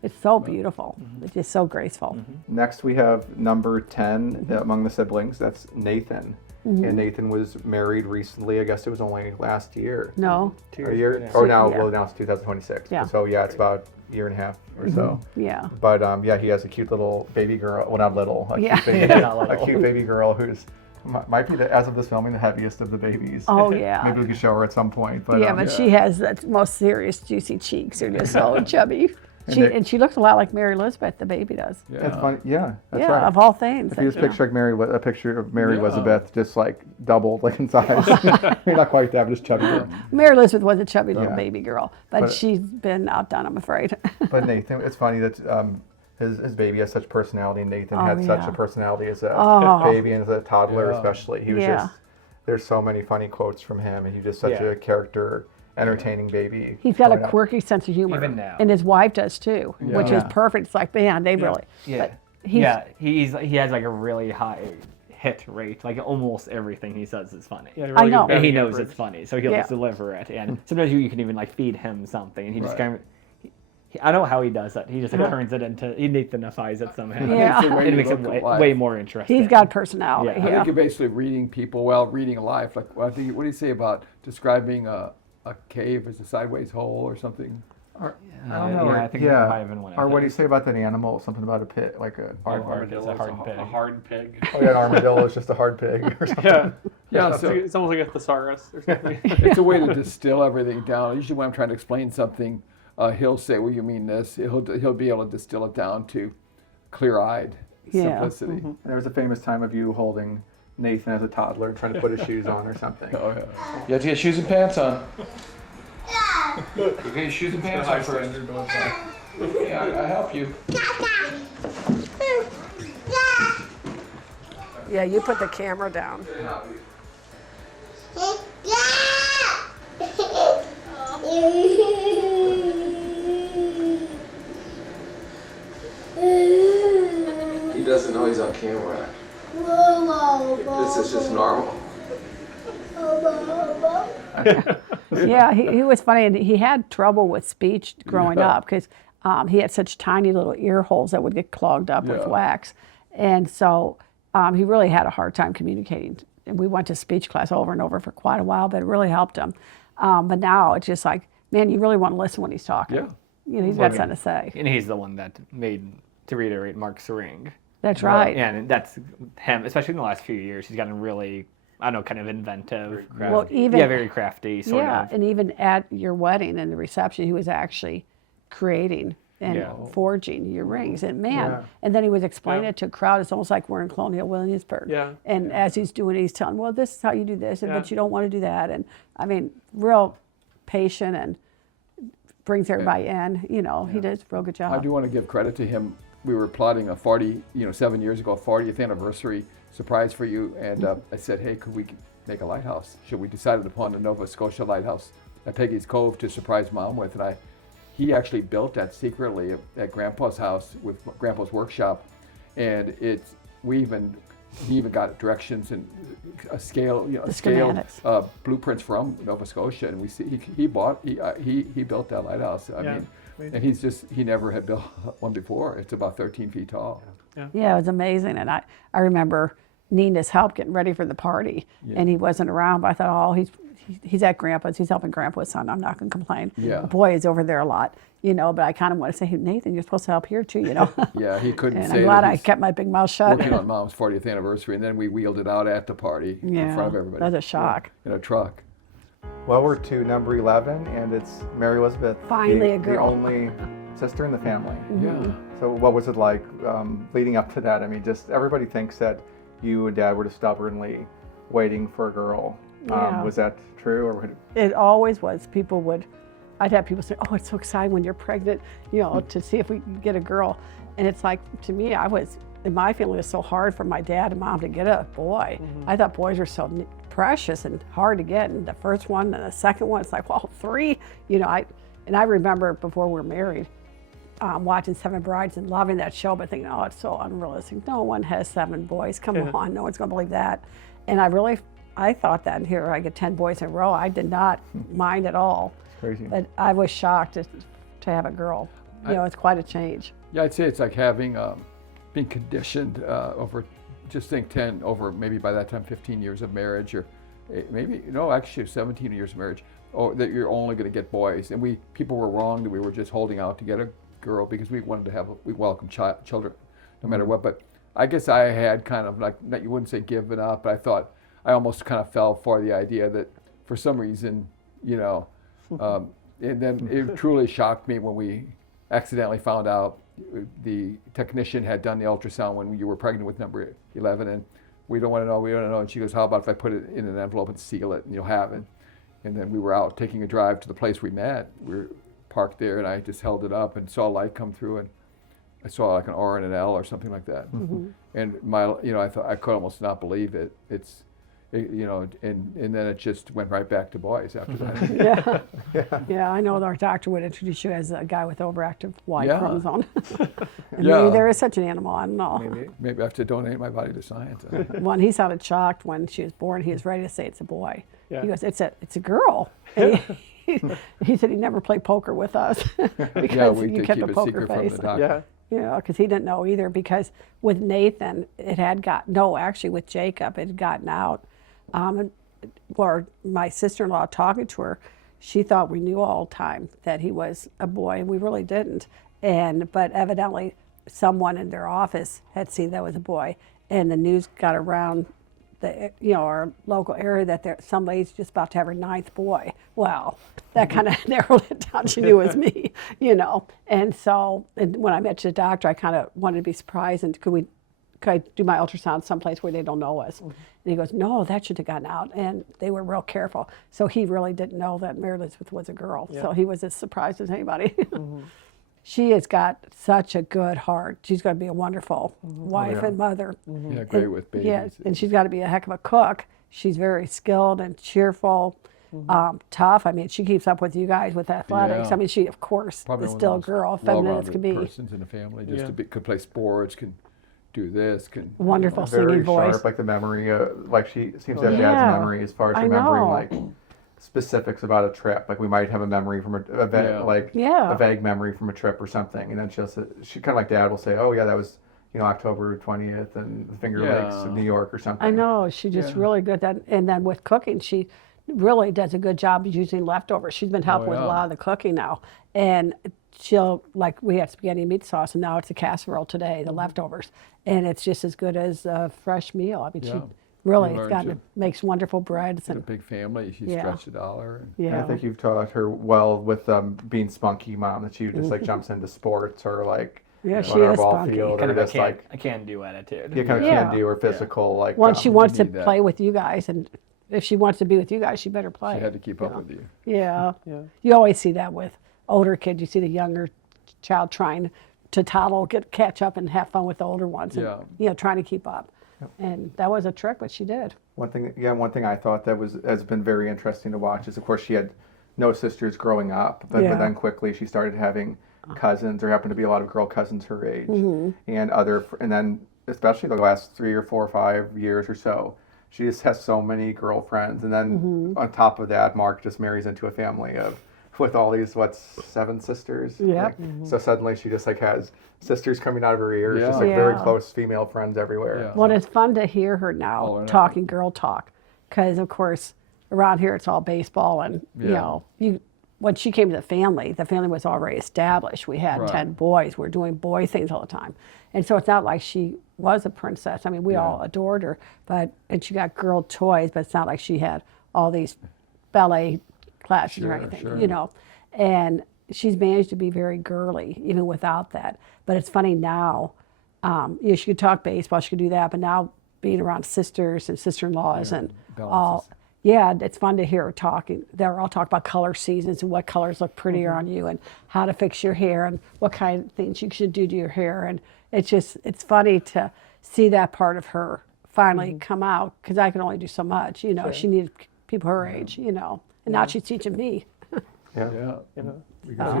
It's so beautiful. It's just so graceful. Next, we have number 10 among the siblings. That's Nathan. And Nathan was married recently. I guess it was only last year. No? A year? Or now, Yeah. well, now it's 2026. Yeah. So, yeah, it's about a year and a half or so. Yeah. But, yeah, he has a cute little baby girl. Well, not little. A Yeah. cute baby, Yeah, not a little. cute baby girl who's might be, as of this filming, the heaviest of the babies. Oh, yeah. Maybe we could show her at some point. But, Yeah, but she has the most serious juicy cheeks. They're just so chubby. And she looks a lot like Mary Elizabeth, the baby does. Yeah. It's funny. Yeah, that's Yeah, right. of all things. If you just picture like a picture of Mary Yeah. Elizabeth, just like doubled like in size. You're not quite that, but just chubby. Mary Elizabeth was a chubby little Yeah. baby girl, but But- she's been outdone, I'm afraid. But Nathan, it's funny that his baby has such personality. Nathan Oh, had such yeah. a personality as a Oh. baby and as a toddler, Yeah. especially. He was Yeah. just. There's so many funny quotes from him, and he's just such Yeah. a character, entertaining baby. He's got a growing up. quirky sense of humor. Even now. And his wife does too, which is Yeah. perfect. It's like, man, they really. Yeah. But he's, Yeah, he has like a really high hit rate. Like almost everything he says is funny. Yeah, I know. And he batting knows average. it's funny, so he'll Yeah. just deliver it. And sometimes you can even like feed him something, and he just Right. kind of. I don't know how he does that. He just like turns it into he Nathanifies it somehow. Yeah. It's the way It you makes it look way, at life. way more interesting. he's got personality. Yeah. I Yeah. think you're basically reading people while reading life. Like, well, I think, what do you say about describing a cave as a sideways hole or something? I don't Yeah, know. I think yeah. that might have been one of Or what do you those. say about that animal? Something about a pig, like a. Armadillo is a hard pig. A hard pig. Oh, yeah, an armadillo is just a hard pig or something. Yeah. Yeah, It's, so it's almost like a thesaurus or something. it's a way to distill everything down. Usually when I'm trying to explain something, he'll say, well, you mean this. He'll be able to distill it down to clear-eyed Yeah. simplicity. There was a famous time of you holding Nathan as a toddler, trying to put his shoes on or something. Oh, yeah. You have to get shoes and pants on. You get your shoes and pants on first. Yeah, I help you. Yeah, you put the camera down. He doesn't know he's on camera. This is just normal. Yeah, he was funny, and he had trouble with speech growing up because he had such tiny little ear holes that would get clogged up with Yeah. wax, and so he really had a hard time communicating. And we went to speech class over and over for quite a while, but it really helped him. But now it's just like, man, you really want to listen when he's talking. Yeah. You know, he's got something to say. And he's the one that made, to reiterate, Mark's ring. That's right. And that's him, especially in the last few years. He's gotten really, I don't know, kind of inventive. Well, even yeah, very crafty, sort yeah, of. and even at your wedding and the reception, he was actually creating and Yeah. forging your rings. And man, Yeah. and then he was explaining Yeah. it to a crowd. It's almost like we're in Colonial Williamsburg. Yeah. And as he's doing it, he's telling, well, this is how you do this, and, Yeah. but you don't want to do that. And I mean, real patient and brings everybody in. You know, he does a real good job. I do want to give credit to him. We were plotting a 7 years ago, 40th anniversary surprise for you, and I said, hey, could we make a lighthouse? So we decided upon the Nova Scotia lighthouse at Peggy's Cove to surprise Mom with, and he actually built that secretly at Grandpa's house with Grandpa's workshop, and he even got directions and a scale, The scaled schematics. blueprints from Nova Scotia, and we see he built that lighthouse. I Yeah. mean, and he never had built one before. It's about 13 feet tall. Yeah, it was amazing. And I remember Nina's help getting ready for the party, and he wasn't around, but I thought, oh, he's at Grandpa's. He's helping Grandpa's son. I'm not going to complain. Yeah. The boy is over there a lot, but I kind of want to say, hey, Nathan, you're supposed to help here too, Yeah, he couldn't And say I'm glad that I he's kept my big mouth shut. working on Mom's 40th anniversary, and then we wheeled it out at the party in Yeah, front of everybody. that's a shock. In a truck. Well, we're to number 11, and it's Mary Elizabeth, Finally a the girl. only sister in the family. Yeah. So what was it like leading up to that? I mean, just everybody thinks that you and Dad were just stubbornly waiting for a girl. Yeah. Was that true? Or It always was. I'd have people say, oh, it's so exciting when you're pregnant, to see if we can get a girl. And it's like, to me, in my family, it was so hard for my dad and mom to get a boy. I thought boys were so precious and hard to get. And the first one and the second one, it's like, well, 3, I remember before we were married, watching Seven Brides and loving that show, but thinking, oh, it's so unrealistic. No one has 7 boys. Come on, no one's going to believe that. And I thought that, and here I get 10 boys in a row. I did not mind at all. crazy? But I was shocked to have a girl. It's quite a change. Yeah, I'd say it's like having been conditioned over, just think 10, over maybe by that time 15 years of marriage, or maybe, actually 17 years of marriage, or that you're only going to get boys. And people were wrong that we were just holding out to get a girl because we wanted to we welcome children no matter what. But I guess I had kind of like, you wouldn't say given up, but I thought I almost kind of fell for the idea that for some reason, and then it truly shocked me when we accidentally found out the technician had done the ultrasound when you were pregnant with number 11, and we don't want to know. And she goes, how about if I put it in an envelope and seal it, and you'll have it. And then we were out taking a drive to the place we met. We were parked there, and I just held it up and saw a light come through, and I saw like an R and an L or something like that. And I thought I could almost not believe it. And then it just went right back to boys after that. Yeah, I know our doctor would introduce you as a guy with overactive Y Yeah. chromosome. And Yeah. maybe there is such an animal, I don't know. Maybe I have to donate my body to science. When he sounded shocked when she was born, he was ready to say it's a boy. Yeah. He goes, it's a girl. And he said he never played poker with us because Yeah, we you did kept keep a a poker secret from face. the doctor. Yeah. Because he didn't know either. Because with Nathan, actually with Jacob, it had gotten out. Or my sister-in-law talking to her, she thought we knew all the time that he was a boy, and we really didn't. But evidently, someone in their office had seen that was a boy, and the news got around our local area that some lady's just about to have her 9th boy. Well, that kind of narrowed it down. She knew it was me, And so, when I met the doctor, I kind of wanted to be surprised, and could I do my ultrasound someplace where they don't know us? And he goes, no, that should have gotten out. And they were real careful. So he really didn't know that Mary Elizabeth was a girl. So he was as surprised as anybody. She has got such a good heart. She's going to be a wonderful wife and mother. Yeah, great with babies. Yeah, and she's got to be a heck of a cook. She's very skilled and cheerful, tough. I mean, she keeps up with you guys with athletics. Yeah. I mean, she, of course, Probably is one of still a those girl, feminine as well-rounded can be. persons in the family, could play sports, can do this, can Wonderful Very singing voice. sharp, like the memory, like she seems to have Yeah. dad's memory as far as I remembering know. like specifics about a trip. Like we might have a memory from a vague memory from a trip or something, and then she kind of like dad will say, oh yeah, that was October 20th and the Finger Lakes of New York or something. I know, she's just really good at, and then with cooking, she really does a good job of using leftovers. She's been helping with a lot of the cooking now. And she'll, like we had spaghetti and meat sauce, and now it's a casserole today, the leftovers. And it's just as good as a fresh meal. I mean, she really makes wonderful breads. in a And big family. She stretched $1. And I think you've taught her well with being spunky mom, that she just like jumps into sports or like she on a is ball spunky. field Kind or of a just like a can-do attitude. you kind of Yeah. can do or physical like. Once she wants to need that. play with you guys, and if she wants to be with you guys, she better play. She had to keep up with you. Yeah. You always see that with older kids. You see the younger child trying to catch up and have fun with the older ones. And, trying to keep up. And that was a trick, but she did. One thing I thought that has been very interesting to watch is, of course, she had no sisters growing up, but then quickly she started having cousins. There happened to be a lot of girl cousins her age, and then especially the last 3 or 4 or 5 years or so, she just has so many girlfriends. And then on top of that, Mark just marries into a family with all these 7 sisters. Yeah. Like, so suddenly she just like has sisters coming out of her ears, just Yeah. like very Yeah. close female friends everywhere. Yeah. Well, it's fun to hear her All now or talking girl talk, because of course around here it's all baseball, and when she came to the family was already established. We had 10 boys. We're doing boy things all the time, and so it's not like she was a princess. I mean, we all adored her, and she got girl toys, but it's not like she had all these ballet classes or anything, And she's managed to be very girly even without that. But it's funny now. She could talk baseball, she could do that, but now being around sisters and sister-in-laws and all, it's fun to hear her talking. They're all talking about color seasons and what colors look prettier on you and how to fix your hair and what kind of things you should do to your hair. And it's funny to see that part of her finally come out, because I can only do so much. She needed people her age, and now she's teaching me. Yeah. We got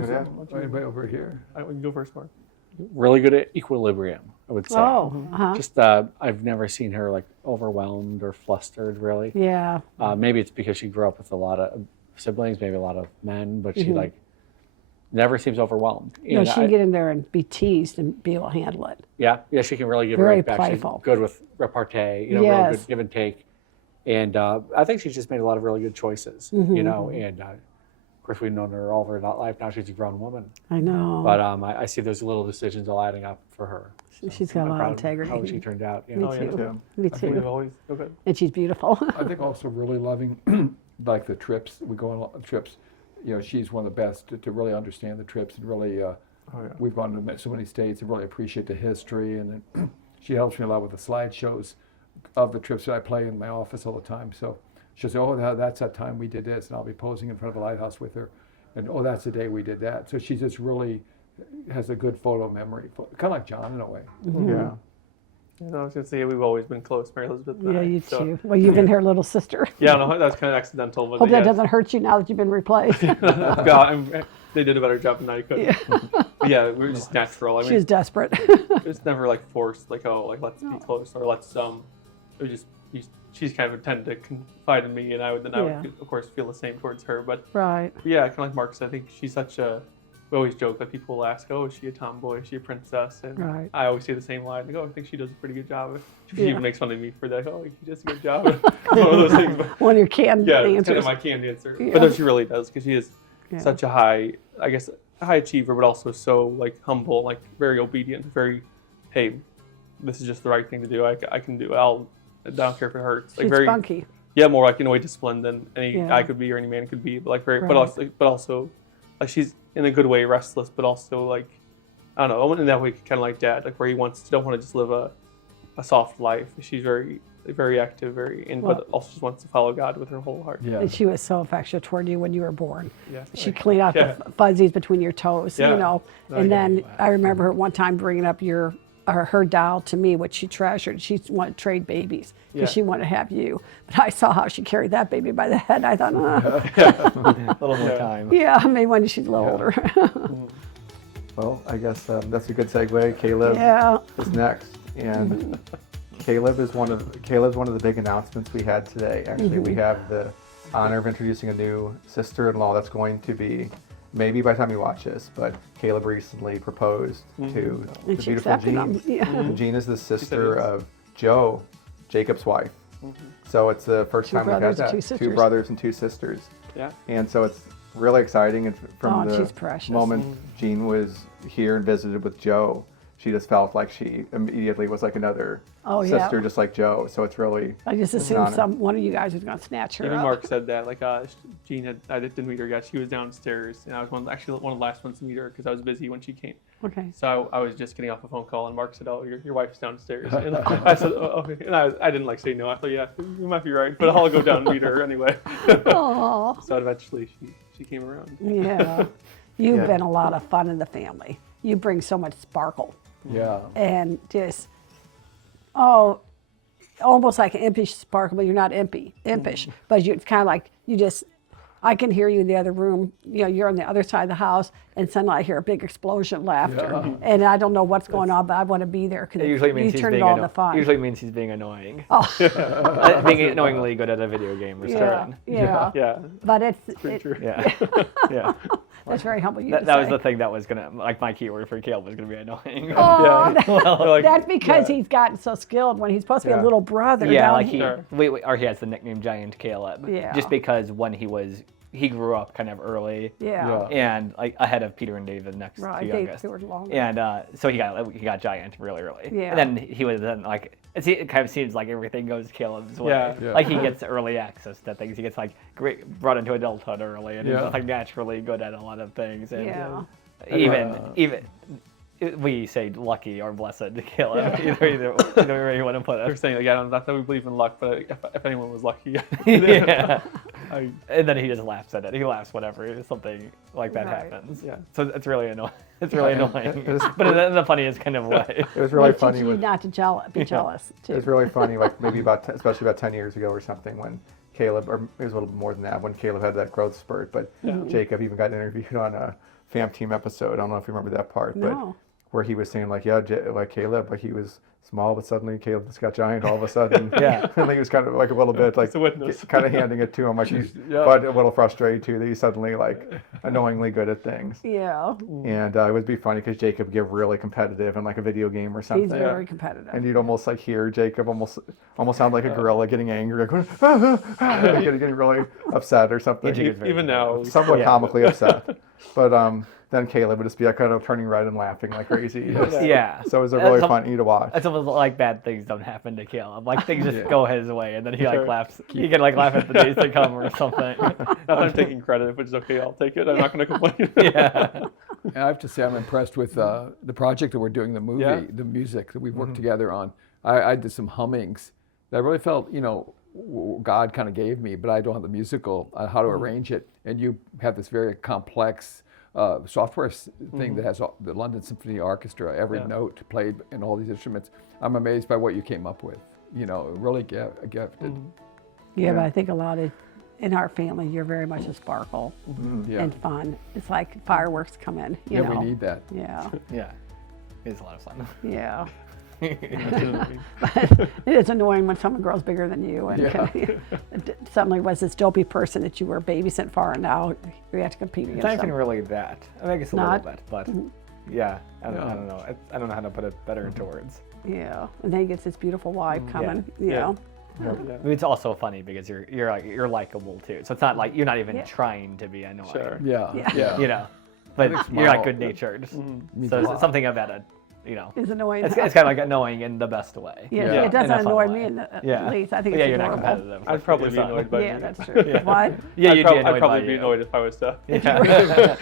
anybody over here. I can go first, Mark. Really good at equilibrium, I would say. Oh, Just I've never seen her like overwhelmed or flustered, really. yeah. Maybe it's because she grew up with a lot of siblings, maybe a lot of men, but she like never seems overwhelmed. She And can get in there and be teased and be able to handle it. Yeah, she can really give it Very right back. playful. She's good with repartee, real Yes. good give and take. And I think she's just made a lot of really good choices, and of course we've known her all of her life. Now she's a grown woman. I know. But I see those little decisions all adding up for her. She's got a I'm lot proud of integrity. How she turned out. Me Oh, yeah. too. Me We've too. always okay. And she's beautiful. I think also really loving like the trips. We go on trips. She's one of the best to really understand the trips and really Oh, yeah. We've gone to so many states and really appreciate the history. And then she helps me a lot with the slideshows of the trips that I play in my office all the time. So she'll say, oh, that's that time we did this. And I'll be posing in front of a lighthouse with her. And, oh, that's the day we did that. So she just really has a good photo memory, kind of like John in a way. Yeah. And I was gonna say we've always been close, Mary Elizabeth and Yeah, I. you so- too. Well, you've been her little sister. Yeah, no, that was kind of accidental, but Hope yeah. that doesn't hurt you now that you've been replaced. They did a better job than I could. Yeah. But yeah, we were just natural. I She mean, was desperate. it's never like forced, like let's be close or let's It was just she's kind of tended to confide in me, and I would of course feel the same towards her. But Right. yeah, kind of like Mark said, I think she's such a. We always joke that people will ask, "Oh, is she a tomboy? Is she a princess?" And Right. I always say the same line, like, "Oh, I think she does a pretty good job." She Yeah. even makes fun of me for that. Oh, she does a good job. One of those things. But One of your canned yeah, it's answers. kind of my canned answer. Yeah. But no, she really does, because she is Yeah. such a high achiever, but also so like humble, like very obedient, very, hey, this is just the right thing to do. I can do it. I don't care if it hurts. Like She's very spunky. yeah, more like in a way disciplined than any Yeah. guy could be or any man could be. But like very, Right. but also like she's in a good way restless, but also like I don't know. In that way, kind of like Dad, like where he don't want to just live a soft life. She's very active, but also just wants to follow God with her whole heart. Yeah. And she was so affectionate toward you when you were born. Yeah. She'd clean out Yeah. the fuzzies between your toes, Yeah. you know. Oh, And yeah. then I remember her one time bringing up her doll to me, which she treasured. She wanted to trade babies because Yeah. she wanted to have you. But I saw how she carried that baby by the head. I thought, A little more time. yeah, maybe when she's a little older. Well, I guess that's a good segue. Caleb Yeah. is next, and Caleb's one of the big announcements we had today. Actually, we have the honor of introducing a new sister-in-law that's going to be, maybe by the time you watch this, but Caleb recently proposed to the And she beautiful accepted Jean. them. Yeah. Jean is the sister of Joe, Jacob's wife. So it's the first Two time we've had brothers and that. two Two sisters. brothers and two sisters. Yeah. And so it's really exciting. And from Oh, the she's precious. moment Jean was here and visited with Joe, she just felt like she immediately was like another Oh, yeah. sister, just like Joe. So it's really I just an assumed honor. one of you guys was going to snatch her Even up. Mark said that, like, Jean I didn't meet her yet. She was downstairs, and I was one of the last ones to meet her because I was busy when she came. Okay. So I was just getting off a phone call, and Mark said, "Oh, your wife's downstairs." And I said, "Oh, okay." And I didn't like say no. I thought, "Yeah, you might be right, but I'll go down and meet her anyway." Oh, So eventually, she came around. yeah. You've Yeah. been a lot of fun in the family. You bring so much sparkle Yeah. and just, almost like an impish sparkle, but you're not impish. But it's kind of like I can hear you in the other room. You know, you're on the other side of the house, and suddenly I hear a big explosion of laughter. Yeah. And I don't know what's going on, but I want to be there because It usually you means he's turn being it all into fun. usually means he's being annoying. Oh, Being annoyingly good at a video game or yeah, certain. yeah. Yeah, But it's true. Yeah. Yeah. that's very humble you That, to that was say. the thing that was gonna, like, my keyword for Caleb was gonna be annoying. Oh, Like, that's because he's gotten so skilled when he's supposed to be Yeah. a little brother. Yeah, down like here. or he has the nickname Giant Caleb. Yeah. Just because when he grew up kind of early. Yeah. And like ahead of Peter and David, next Right, to youngest. they were longer. And so he got Giant really early. Yeah. And then he was then like it kind of seems like everything goes Caleb's way. Yeah. Yeah. Like he gets early access to things. He gets like brought into adulthood early, and he's Yeah. just like naturally good at a lot of things. And Yeah. even we say lucky or blessed to Caleb. Either way you want to put They're it. saying, like, not that we believe in luck, but if anyone was lucky, Yeah. I, And then he just laughs at it. He laughs whenever something like that Right. happens. Yeah. So it's really annoying. It's really Yeah. annoying, It was- but in the funniest kind of way. it was really It teaches funny. you not to be jealous, It too. was really funny, like maybe especially about 10 years ago or something, when Caleb, or it was a little bit more than that, when Caleb had that growth spurt. But Jacob even got interviewed on a FamTeam episode. I don't know if you remember that part, No. but where he was saying like, yeah, like Caleb, like he was small, but suddenly Caleb just got giant all of a sudden. Yeah. I think he was kind of like a little bit like It's a witness. kind of handing it to him, like he's Yeah. but a little frustrated too that he's suddenly like annoyingly good at things. Yeah. And it would be funny because Jacob would get really competitive in like a video game or something. He's very competitive. And you'd almost like hear Jacob almost sound like a gorilla getting angry, like getting really upset or something. Jacob's very even now, Somewhat Yeah. comically upset. But then Caleb would just be like kind of turning red and laughing like crazy. Yeah. So it was really That's funny to watch. It's almost like bad things don't happen to Caleb. Like things just Yeah. go his way, and then he like Sure. laughs. He can like laugh at the days to come or something. Not that I'm taking credit, but it's okay. I'll take it. I'm not going to complain. Yeah. And I have to say, I'm impressed with the project that we're doing, the movie, Yeah. the music that we've worked together on. I did some hummings that I really felt, God kind of gave me, but I don't have the musical, how to arrange it. And you have this very complex software thing that has the London Symphony Orchestra, every Yeah. note played in all these instruments. I'm amazed by what you came up with. Really gifted. Yeah, but I think a lot of, in our family, you're very much a sparkle Yeah. and fun. It's like fireworks come in, you know. We need that. Yeah, Yeah. It's a lot of fun. yeah. But it is annoying when someone grows bigger than you and suddenly was this dopey person that you were babysitting for, and now you have to compete It's against not even them. really that. I think it's a Not? little bit, but yeah, I don't know. I don't know how to put it better into words. Yeah, and then he gets this beautiful wife coming, you Yeah. know. I mean, it's also funny because you're likable too. So it's not like you're not even Yeah. trying to be annoying. Sure. Yeah. Yeah. Yeah. You know, but think you're like smile- good natured. Means So a it's lot. something about it. It's annoying. It's kind of like annoying in the best way. yeah, Yeah. it doesn't In a fun annoy way. me in the Yeah. least. I think Yeah, it's you're not adorable. competitive. I'd probably be It's fun. annoyed by Yeah, you. that's true. What? Yeah, you'd be annoyed I'd probably by be you. annoyed if I was to. Yeah.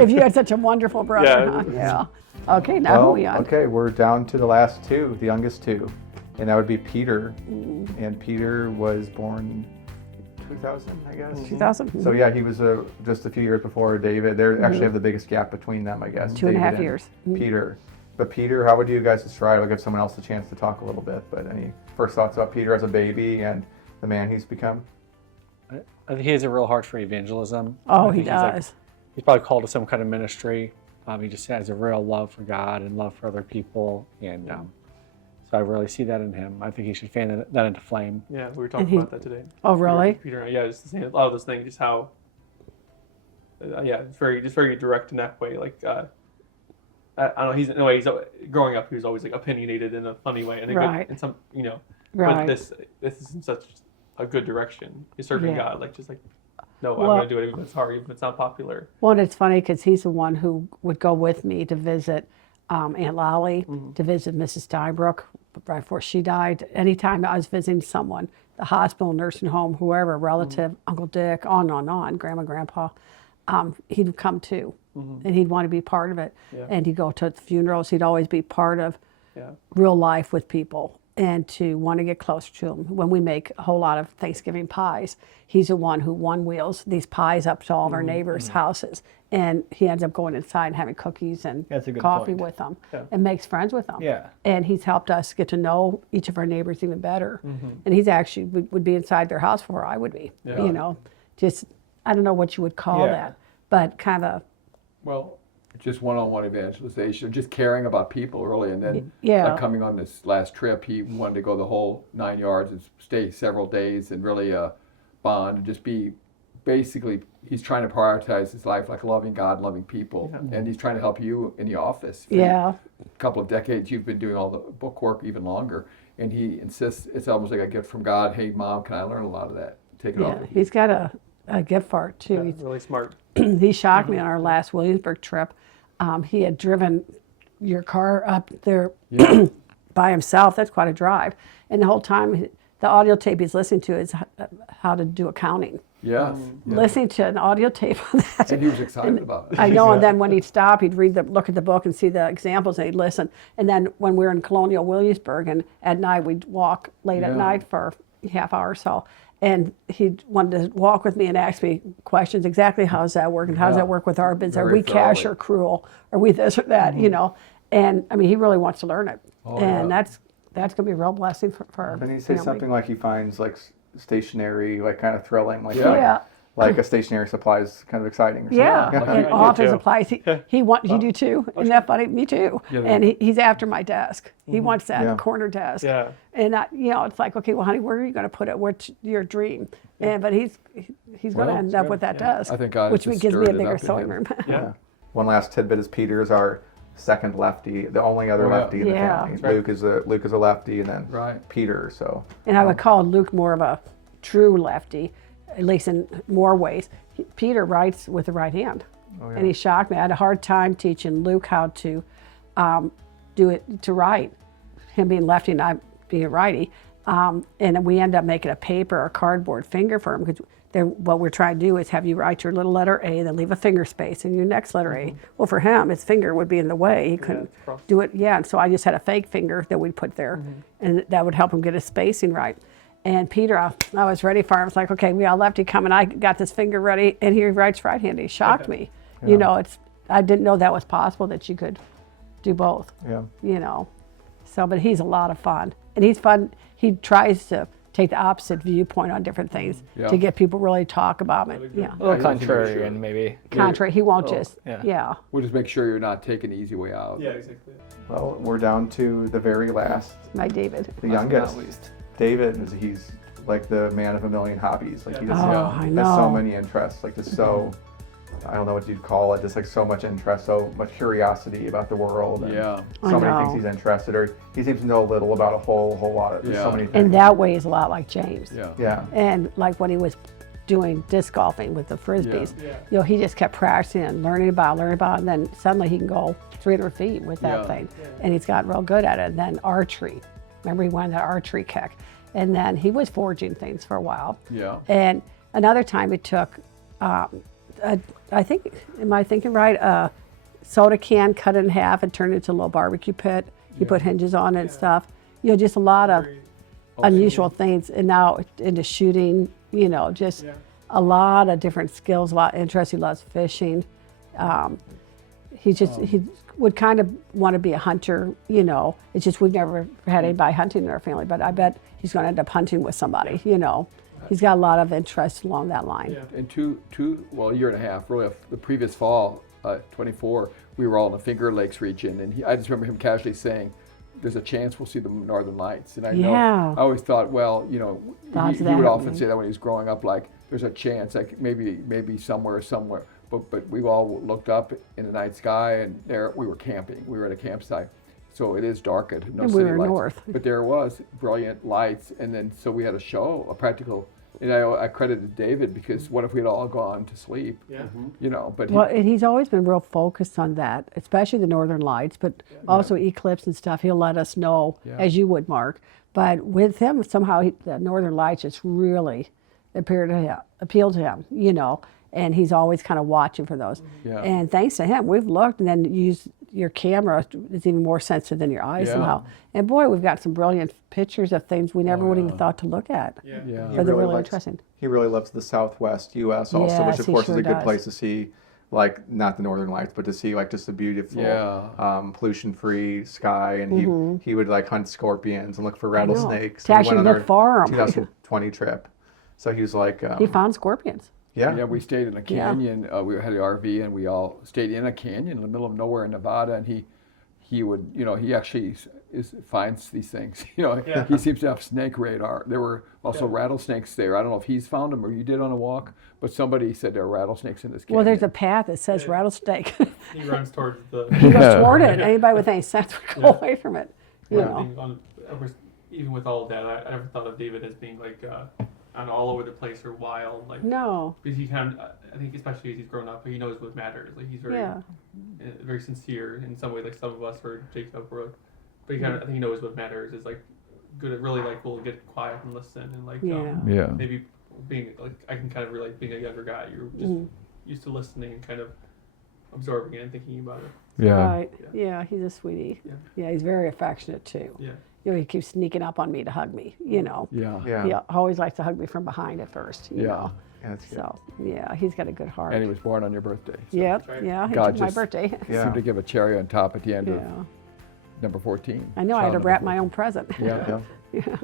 If you had such a wonderful brother, Yeah. huh? Yeah. Okay, now who are we on? Okay, we're down to the last two, the youngest two, and that would be Peter. And Peter was born 2000, I guess. 2000? So yeah, he was just a few years before David. They actually have the biggest gap between them, I guess. 2.5 David and years. Peter. But Peter, how would you guys describe? I'll give someone else a chance to talk a little bit. But any first thoughts about Peter as a baby and the man he's become? I think he has a real heart for evangelism. Oh, I he think does. He's probably called to some kind of ministry. He just has a real love for God and love for other people, and so I really see that in him. I think he should fan that into flame. Yeah, we were talking he- about that today. Oh, really? Peter, yeah, just saying a lot of those things, just how, it's very direct in that way. Like, I don't know, he's growing up, he was always like opinionated in a funny way, and Right. in some, Right. but this is in such a good direction. He's serving Yeah. God, like just like, no, Well- I'm gonna do it even if it's hard, even if it's not popular. Well, and it's funny because he's the one who would go with me to visit Aunt Lolly, to visit Mrs. Steinbrook right before she died. Anytime I was visiting someone, the hospital, nursing home, whoever, relative, Uncle Dick, on, Grandma, Grandpa, he'd come too. And he'd want to be part of it. Yeah. And he'd go to the funerals. He'd always be part of Yeah. real life with people and to want to get close to them. When we make a whole lot of Thanksgiving pies, he's the one who wheels these pies up to all of our neighbors' houses. And he ends up going inside and having cookies and That's a good coffee point. with them Yeah. and makes friends with them. Yeah. And he's helped us get to know each of our neighbors even better. And he's actually would be inside their house before I would be. Yeah. You know, just, I don't know what you would call Yeah. that, but kind of Well, just one-on-one evangelization, just caring about people really, and then Yeah. coming on this last trip, he wanted to go the whole 9 yards and stay several days and really bond and just be basically. He's trying to prioritize his life like loving God, loving people, and he's trying to help you in the office. For Yeah. a couple of decades, you've been doing all the book work even longer, and he insists it's almost like a gift from God. Hey, Mom, can I learn a lot of that? Take it Yeah, off. he's got a gift for it too. Yeah, He's really smart. he shocked me on our last Williamsburg trip. He had driven your car up there by himself. That's quite a drive. And the whole time, the audio tape he's listening to is how to do accounting. Yes. Yeah. Listening to an audio tape on that. And he was excited about it. I know, and then when he'd stop, he'd look at the book and see the examples, and he'd listen. And then when we were in Colonial Williamsburg, and at night we'd walk late at Yeah. night for a half hour or so, and he wanted to walk with me and ask me questions. Exactly, how's that work, and how does that work with our business? Are Very we cash thoroughly. or accrual? Are we this or that? You know, and I mean, he really wants to learn it, and yeah. that's going to be a real blessing for our And he say family. something like he finds like stationery like kind of thrilling, like Yeah. like a stationary supply is kind of exciting. Or something. Yeah, and I do office too. supplies. He wants you do too. Isn't that funny? Me too. And he's after my desk. He wants that Yeah. corner desk. Yeah. And it's like, okay, well, honey, where are you going to put it? What's your dream? And but he's going Well, to end up with that desk, I think God which just gives me a stirred it bigger up in sewing him. room. Yeah. One last tidbit is Peter is our second lefty, the only other Oh, yeah. lefty in the Yeah. family. That's right. Luke is a lefty, and then Right. Peter. So And I would call Luke more of a true lefty, at least in more ways. Peter writes with the right hand. yeah. And he shocked me. I had a hard time teaching Luke how to do it, to write. Him being lefty and I being a righty. And we ended up making a paper or cardboard finger for him, because what we're trying to do is have you write your little letter A, then leave a finger space in your next letter A. Well, for him, his finger would be in the way. He couldn't do it. Yeah, and so I just had a fake finger that we'd put there, and that would help him get his spacing right. And Peter, I was ready for him. I was like, okay, we all lefty coming. I got this finger ready, and he writes right-handed. He shocked me. Yeah. You know, I didn't know that was possible, that you could do both. Yeah. You know, so, but he's a lot of fun. And he's fun. He tries to take the opposite viewpoint on different things to get people really talk about it. Yeah. A little contrarian, maybe. Contrary, he won't just, yeah. We'll just make sure you're not taking the easy way out. Yeah, exactly. Well, we're down to the very last, My David. the youngest. David, he's like the man of a million hobbies. Like he just I has know. so many interests. Like just so, I don't know what you'd call it. Just like so much interest, so much curiosity about the world. And Yeah. so many I things know. he's interested, or he seems to know a little about a whole lot of. There's so Yeah. many things. And that way is a lot like James. Yeah. Yeah. And like when he was doing disc golfing with the Frisbees, Yeah. you know, he just kept practicing and learning about it, and then suddenly he can go 300 feet with that Yeah. thing. And he's gotten real good at it. And then archery. Remember, he won that archery kick. And then he was forging things for a while. Yeah. And another time it took, I think, am I thinking right? A soda can, cut it in half and turned it into a little barbecue pit. He put hinges on it and stuff. You know, just a lot of unusual things. And now into shooting, you know, just a lot of different skills, a lot of interest. He loves fishing. He would kind of want to be a hunter, you know. It's just we've never had anybody hunting in our family, but I bet he's going to end up hunting with somebody, you know. He's got a lot of interest along that line. Yeah. And a year and a half, really, the previous fall, 24, we were all in the Finger Lakes region, and I just remember him casually saying, "There's a chance we'll see the Northern Lights." And I know, Yeah. I always thought, well, you know, Thoughts he of that would often happening. say that when he was growing up, like, there's a chance, like maybe somewhere. But we all looked up in the night sky, and there we were camping. We were at a campsite. So it is dark at no And city we were lights. north. But there was brilliant lights, and then so we had a show, a practical. And I credited David, because what if we'd all gone to sleep? Yeah. You know, but Well, and he's always been real focused on that, especially the Northern Lights, but also eclipse and stuff. He'll let us know, as you would, Mark. But with him, somehow the Northern Lights just really appealed to him, you know, and he's always kind of watching for those. Yeah. And thanks to him, we've looked, and then use your camera is even more sensitive than your eyes Yeah. somehow. And boy, we've got some brilliant pictures of things we never would even thought to look at. Yeah. Yeah. But they're really likes- interesting. He really loves the Southwest U.S. also, Yes, which of he course sure is a good does. place to see, like not the Northern Lights, but to see like just a beautiful, pollution-free sky. And he would like hunt scorpions and look for rattlesnakes. To And he actually went on look for 'em. 2020 trip. So he was like, He found scorpions. Yeah, we stayed in a Yeah. canyon. We had the RV, and we all stayed in a canyon in the middle of nowhere in Nevada. And he would, you know, he actually finds these things. You know, Yeah. he seems to have snake radar. There were also rattlesnakes there. I don't know if he's found them or you did on a walk, but somebody said there are rattlesnakes in this canyon. Well, there's a path that says rattlesnake. He runs towards the. He goes toward it. Anybody with any sense would go away from it. You know. Being of course, even with all of that, I never thought of David as being like on all over the place or wild. Like, No. because he kind of, I think, especially as he's grown up, he knows what matters. Like he's very sincere in some way, like some of us, or Jacob, or, but he kind of, I think he knows what matters. Is like good at really like will get quiet and listen and like Yeah. maybe being like I can kind of relate being a younger guy. You're just used to listening and kind of absorbing it and thinking about it. Right. Yeah, he's a sweetie. Yeah. Yeah, he's very affectionate too. Yeah. You know, he keeps sneaking up on me to hug me, you know. Yeah. yeah, He always likes to hug me from behind at first, you know. yeah, that's good. So, yeah, he's got a good heart. And he was born on your birthday. So Yep, right. yeah, he God took my just- birthday. Yeah. seemed to give a cherry on top at the end of Yeah. number 14. I know, I had to Child wrap number my own present. 14. Yeah. Yeah.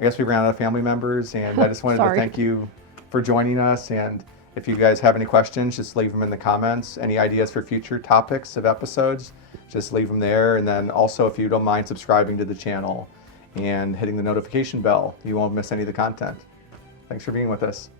I guess we ran out of family members, and I just wanted to Sorry. thank you for joining us. And if you guys have any questions, just leave them in the comments. Any ideas for future topics of episodes, just leave them there. And then also, if you don't mind subscribing to the channel and hitting the notification bell, you won't miss any of the content. Thanks for being with us.